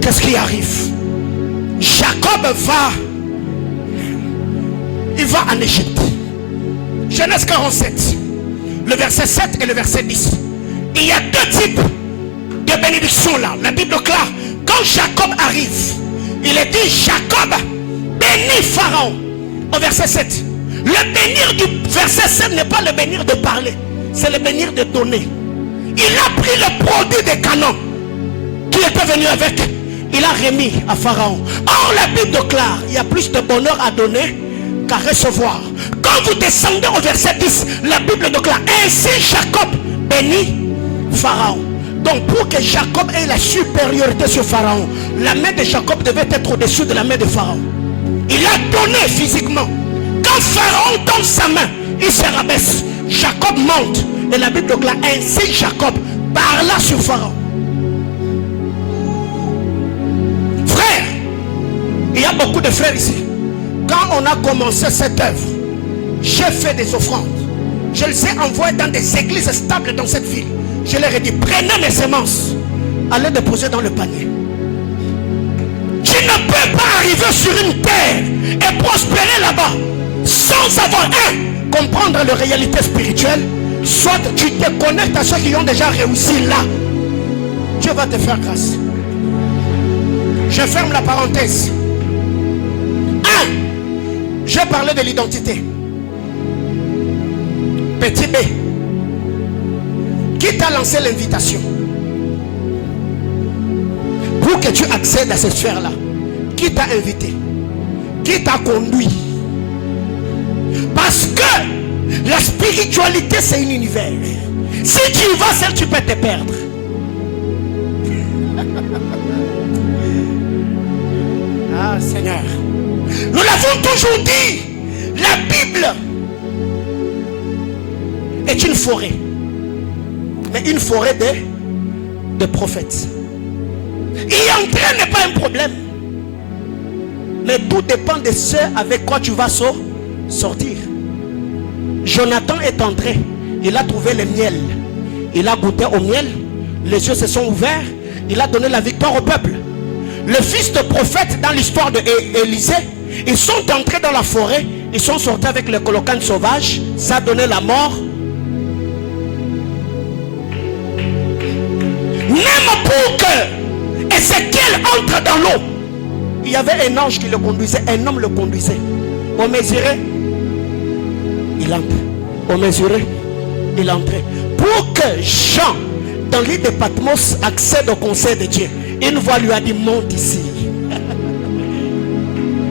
qu'est-ce qui arrive? Jacob il va en Égypte. Genèse 47, le verset 7 et le verset 10. Il y a deux types de bénédictions là. La Bible clare, quand Jacob arrive, il est dit Jacob bénit Pharaon. Au verset 7. Le bénir du verset 7 n'est pas le bénir de parler, c'est le bénir de donner. Il a pris le produit de Canaan qui était venu avec, il a remis à Pharaon. Or la Bible déclare, il y a plus de bonheur à donner qu'à recevoir. Quand vous descendez au verset 10, la Bible déclare, ainsi Jacob bénit Pharaon. Donc pour que Jacob ait la supériorité sur Pharaon, la main de Jacob devait être au-dessus de la main de Pharaon. Il a donné physiquement. Quand Pharaon tend sa main, il se rabaisse. Jacob monte. Et la Bible déclare, ainsi Jacob parla sur Pharaon. Frère, il y a beaucoup de frères ici. Quand on a commencé cette œuvre, j'ai fait des offrandes. Je les ai envoyées dans des églises stables dans cette ville. Je leur ai dit, prenez mes semences, allez déposer dans le panier. Tu ne peux pas arriver sur une terre et prospérer là-bas sans avoir comprendre les réalités spirituelles. Soit tu te connectes à ceux qui ont déjà réussi là. Dieu va te faire grâce. Je ferme la parenthèse. J'ai parlé de l'identité. Petit B. Qui t'a lancé l'invitation? que tu accèdes à cette sphère-là, qui t'a invité? Qui t'a conduit? Parce que la spiritualité, c'est un univers. Si tu y vas seul, tu peux te perdre. Ah Seigneur, nous l'avons toujours dit, la Bible est une forêt, mais une forêt de prophètes. Y entrer n'est pas un problème, mais tout dépend de ce avec quoi tu vas sortir. Jonathan est entré, il a trouvé le miel, il a goûté au miel, les yeux se sont ouverts, il a donné la victoire au peuple. Le fils de prophète dans l'histoire d'Élisée, ils sont entrés dans la forêt, ils sont sortis avec le colocan sauvage, ça a donné la mort. Même pour que Ézéchiel entre dans l'eau, il y avait un ange qui le conduisait, un homme le conduisait. On mesurait, il entre. On mesurait, il entrait. Pour que Jean, dans l'île de Patmos, accède au conseil de Dieu, une voix lui a dit: monte ici.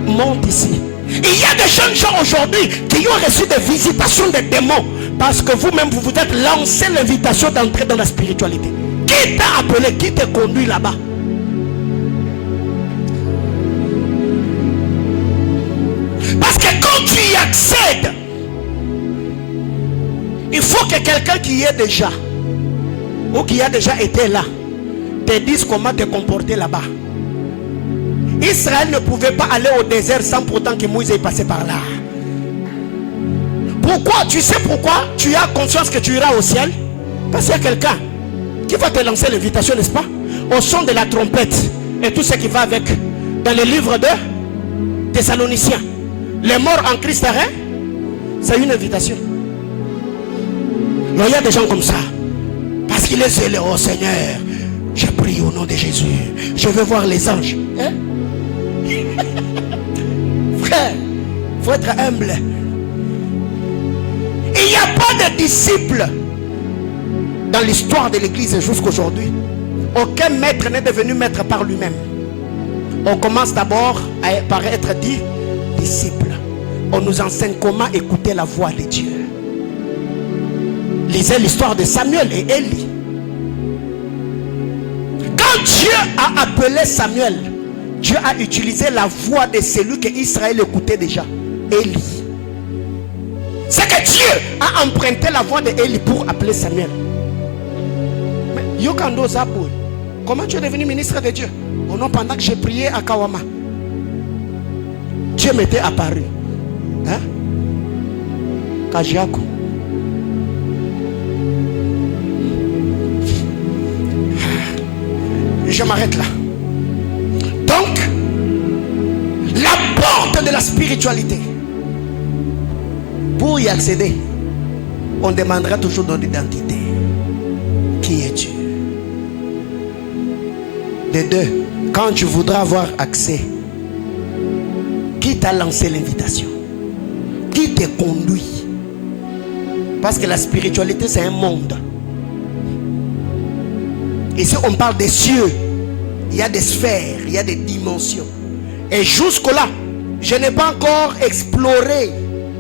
Monte ici. Il y a des jeunes gens aujourd'hui qui ont reçu des visitations des démons parce que vous-même vous vous êtes lancé l'invitation d'entrer dans la spiritualité. Qui t'a appelé? Qui t'a conduit là-bas? Parce que quand tu y accèdes, il faut que quelqu'un qui y est déjà ou qui a déjà été là te dise comment te comporter là-bas. Israël ne pouvait pas aller au désert sans pourtant que Moïse ait passé par là. Pourquoi? Tu sais pourquoi tu as conscience que tu iras au ciel? Parce qu'il y a quelqu'un qui va te lancer l'invitation, n'est-ce pas? Au son de la trompette et tout ce qui va avec. Dans le livre de Thessaloniciens, les morts en Christ, c'est une invitation. Non, il y a des gens comme ça. Parce qu'il est zélé, oh Seigneur, je prie au nom de Jésus, je veux voir les anges. Hein? Frère, il faut être humble. Il n'y a pas de disciples dans l'histoire de l'église jusqu'aujourd'hui. Aucun maître n'est devenu maître par lui-même. On commence d'abord par être dit disciple. On nous enseigne comment écouter la voix de Dieu. Lisez l'histoire de Samuel et Élie. Quand Dieu a appelé Samuel, Dieu a utilisé la voix de celui que Israël écoutait déjà, Élie. C'est que Dieu a emprunté la voix d'Élie pour appeler Samuel. Mais Yokando Zaboul, comment tu es devenu ministre de Dieu? Oh non, pendant que j'ai prié à Kawama, Dieu m'était apparu. Hein? Kajiako. Je m'arrête là. Donc, la porte de la spiritualité, pour y accéder, on demandera toujours notre identité. Qui es-tu? De deux, quand tu voudras avoir accès, qui t'a lancé l'invitation? Qui te conduit? Parce que la spiritualité, c'est un monde. Ici, on parle des cieux. Il y a des sphères, il y a des dimensions. Et jusque-là, je n'ai pas encore exploré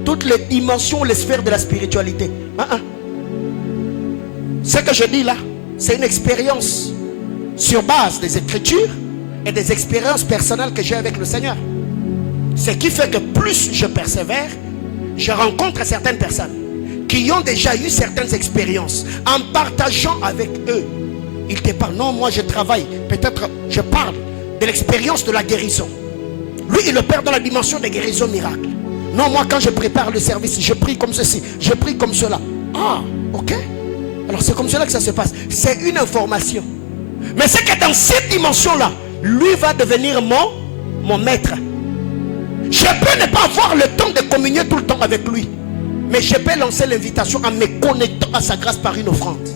toutes les dimensions, les sphères de la spiritualité. Ce que je dis là, c'est une expérience sur base des Écritures et des expériences personnelles que j'ai avec le Seigneur. Ce qui fait que plus je persévère, je rencontre certaines personnes qui ont déjà eu certaines expériences. En partageant avec eux, ils te parlent. Non, moi je travaille. Peut-être je parle de l'expérience de la guérison. Lui, il le perd dans la dimension des guérisons miracles. Non, moi quand je prépare le service, je prie comme ceci, je prie comme cela. Ah, ok. Alors c'est comme cela que ça se passe. C'est une information. Mais c'est que dans cette dimension-là, lui va devenir mon maître. Je peux ne pas avoir le temps de communier tout le temps avec lui. Mais je peux lancer l'invitation en me connectant à sa grâce par une offrande.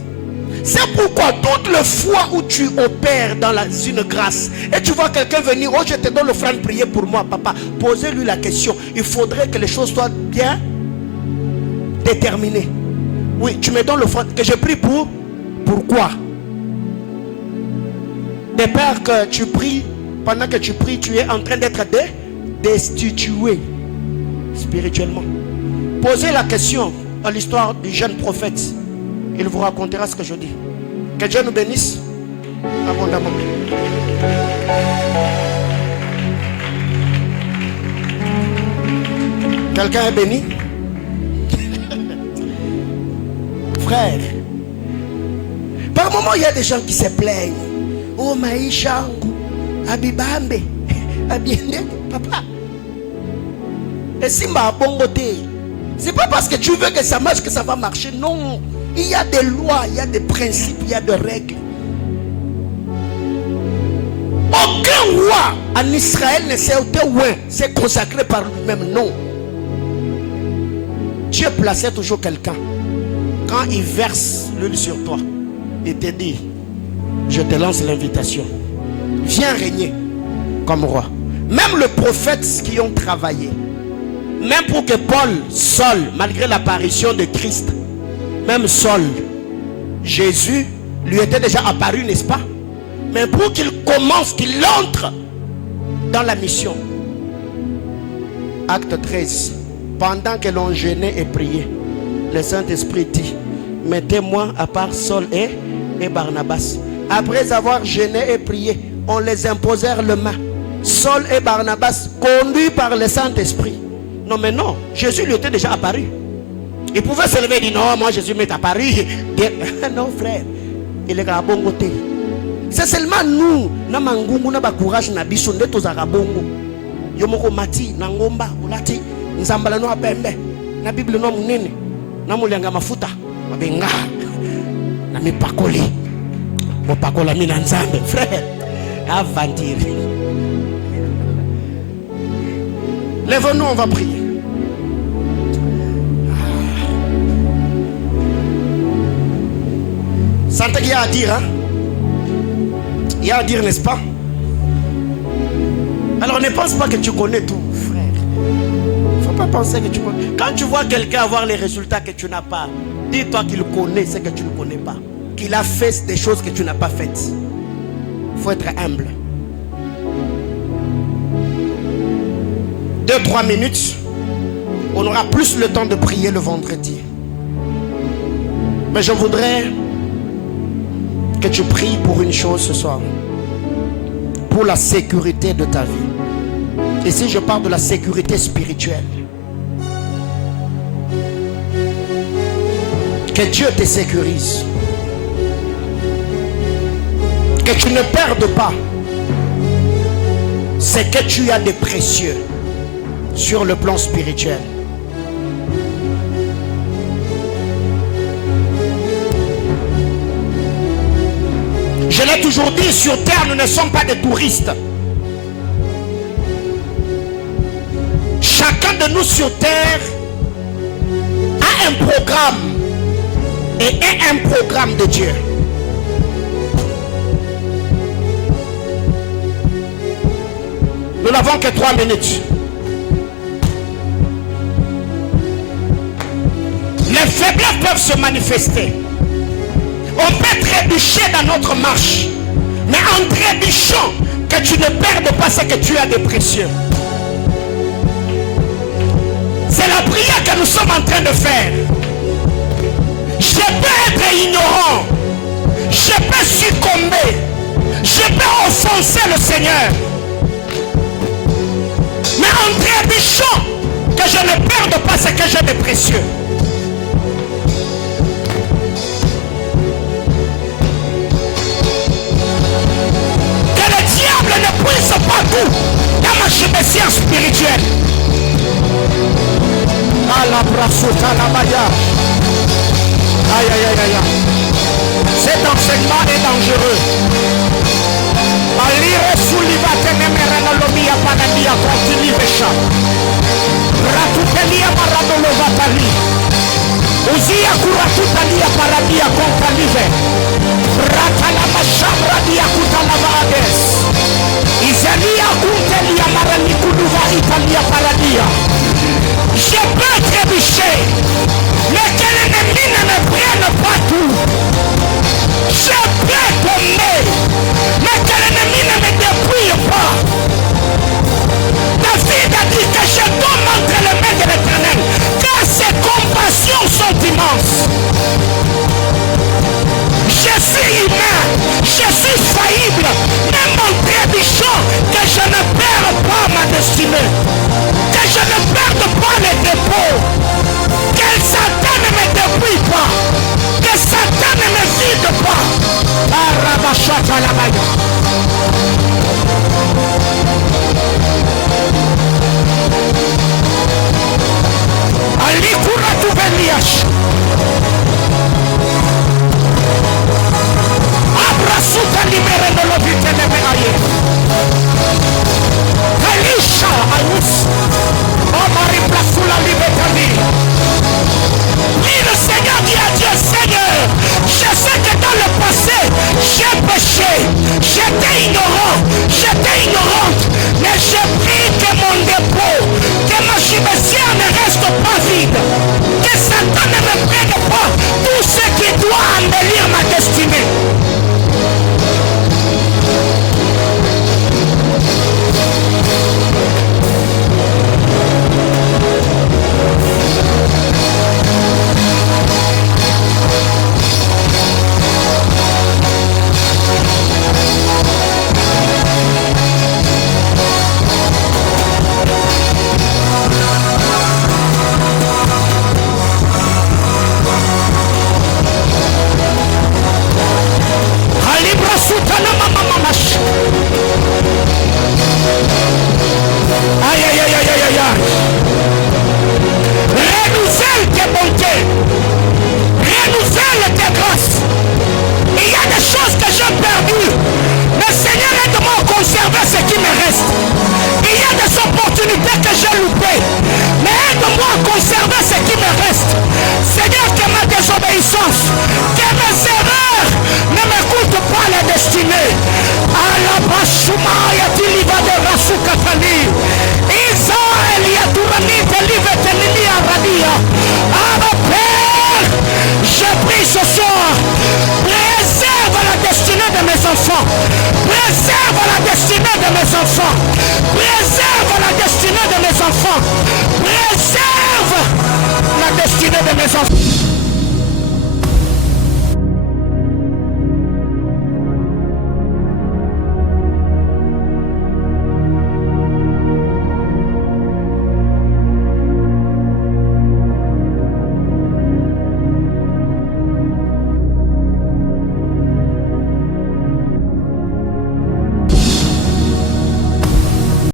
C'est pourquoi toutes les fois où tu opères dans une grâce et tu vois quelqu'un venir, oh je te donne l'offrande, priez pour moi papa, posez-lui la question. Il faudrait que les choses soient bien déterminées. Oui, tu me donnes l'offrande, que je prie pour. Pourquoi? Des pères que tu pries, pendant que tu pries, tu es en train d'être destitué spirituellement. Posez la question à l'histoire du jeune prophète. Il vous racontera ce que je dis. Que Dieu nous bénisse abondamment. Quelqu'un est béni? Frère, par moment il y a des gens qui se plaignent. Oh maïchangu, abibambe, abiende, papa. Et si ma bongoté, c'est pas parce que tu veux que ça marche que ça va marcher. Non, il y a des lois, il y a des principes, il y a des règles. Aucun roi en Israël ne s'est consacré par lui-même. Non. Dieu plaçait toujours quelqu'un. Quand il verse l'huile sur toi, il te dit, je te lance l'invitation. Viens régner comme roi. Même les prophètes qui ont travaillé, même pour que Paul, Saul, malgré l'apparition de Christ, même Saul, Jésus lui était déjà apparu, n'est-ce pas? Mais pour qu'il commence, qu'il entre dans la mission. Acte 13. Pendant que l'on jeûnait et priait, le Saint-Esprit dit, mettez-moi à part Saul et Barnabas. Après avoir jeûné et prié, on les imposèrent le main. Saul et Barnabas, conduits par le Saint-Esprit. Non mais non, Jésus lui était déjà apparu. Il pouvait se lever et dire, non, moi Jésus m'est apparu. Non frère, il est à bon côté. C'est seulement nous, na mangungu na ba courage na biso ndeto za rabongo. Yomoko mati na ngomba ulati nzambala no abembe. Na Bible no munene. Na mulenga mafuta mabenga. Na mipakoli. Mopakola mina nzambe frère. Aventure. Lève-nous, on va prier. Sentez qu'il y a à dire, hein? Il y a à dire, n'est-ce pas? Alors ne pense pas que tu connais tout, frère. Il ne faut pas penser que tu connais. Quand tu vois quelqu'un avoir les résultats que tu n'as pas, dis-toi qu'il connaît ce que tu ne connais pas. Qu'il a fait des choses que tu n'as pas faites. Il faut être humble. 2-3 minutes. On aura plus le temps de prier le vendredi. Mais je voudrais que tu pries pour une chose ce soir. Pour la sécurité de ta vie. Ici je parle de la sécurité spirituelle. Que Dieu te sécurise. Que tu ne perdes pas ce que tu as de précieux sur le plan spirituel. Je l'ai toujours dit, sur terre, nous ne sommes pas des touristes. Chacun de nous sur terre a un programme et est un programme de Dieu. Nous n'avons que 3 minutes. Les faiblesses peuvent se manifester. On peut trébucher dans notre marche. Mais en trébuchant, que tu ne perdes pas ce que tu as de précieux. C'est la prière que nous sommes en train de faire. Je peux être ignorant. Je peux succomber. Je peux offenser le Seigneur. Mais en trébuchant, que je ne perde pas ce que j'ai de précieux. Ne puisse pas tout dans ma chibétière spirituelle. Aïe aïe aïe aïe. Cet enseignement est dangereux. Alire suliva tenemera lomia panadia continue vesha. Ratutelia maradolova pali. Uzia kuratutelia paradia compalive. Ratala mashamra dia kutalava ades. Isalia kuntelia maranikuduva italia paradia. Je peux trébucher, mais que l'ennemi ne me prenne pas tout. Je peux tomber, mais que l'ennemi destinée. Que je ne perde pas les dépôts. Que Satan ne me dépouille pas. Que Satan ne me vide pas. Arabachata la baille. Alikura tu venias. Abrasuta libere no lo vite ne me aye. Elisha ayus. Omari plasula libetani. Dis le Seigneur, dit à Dieu, Seigneur, je sais que dans le passé, j'ai péché, j'étais ignorante, mais j'ai pris que mon dépôt, que ma cimetière ne reste pas vide, que Satan ne me prenne pas tout ce qui doit embellir ma destinée. Aïe, aïe, aïe, aïe, aïe, aïe. Renouvelle tes bontés. Renouvelle tes grâces. Il y a des choses que j'ai perdues. Mais Seigneur, aide-moi à conserver ce qui me reste. Il y a des opportunités que j'ai loupées. Mais aide-moi à conserver ce qui me reste. Seigneur, que ma désobéissance, que mes erreurs ne me coûtent pas la destinée. Alabashumaya tiliva de rasukatani. Israël yaturani telive tenini aradia. Abba Père, je prie ce soir. Préserve la destinée de mes enfants. Préserve la destinée de mes enfants. Préserve la destinée de mes enfants. Préserve la destinée de mes enfants.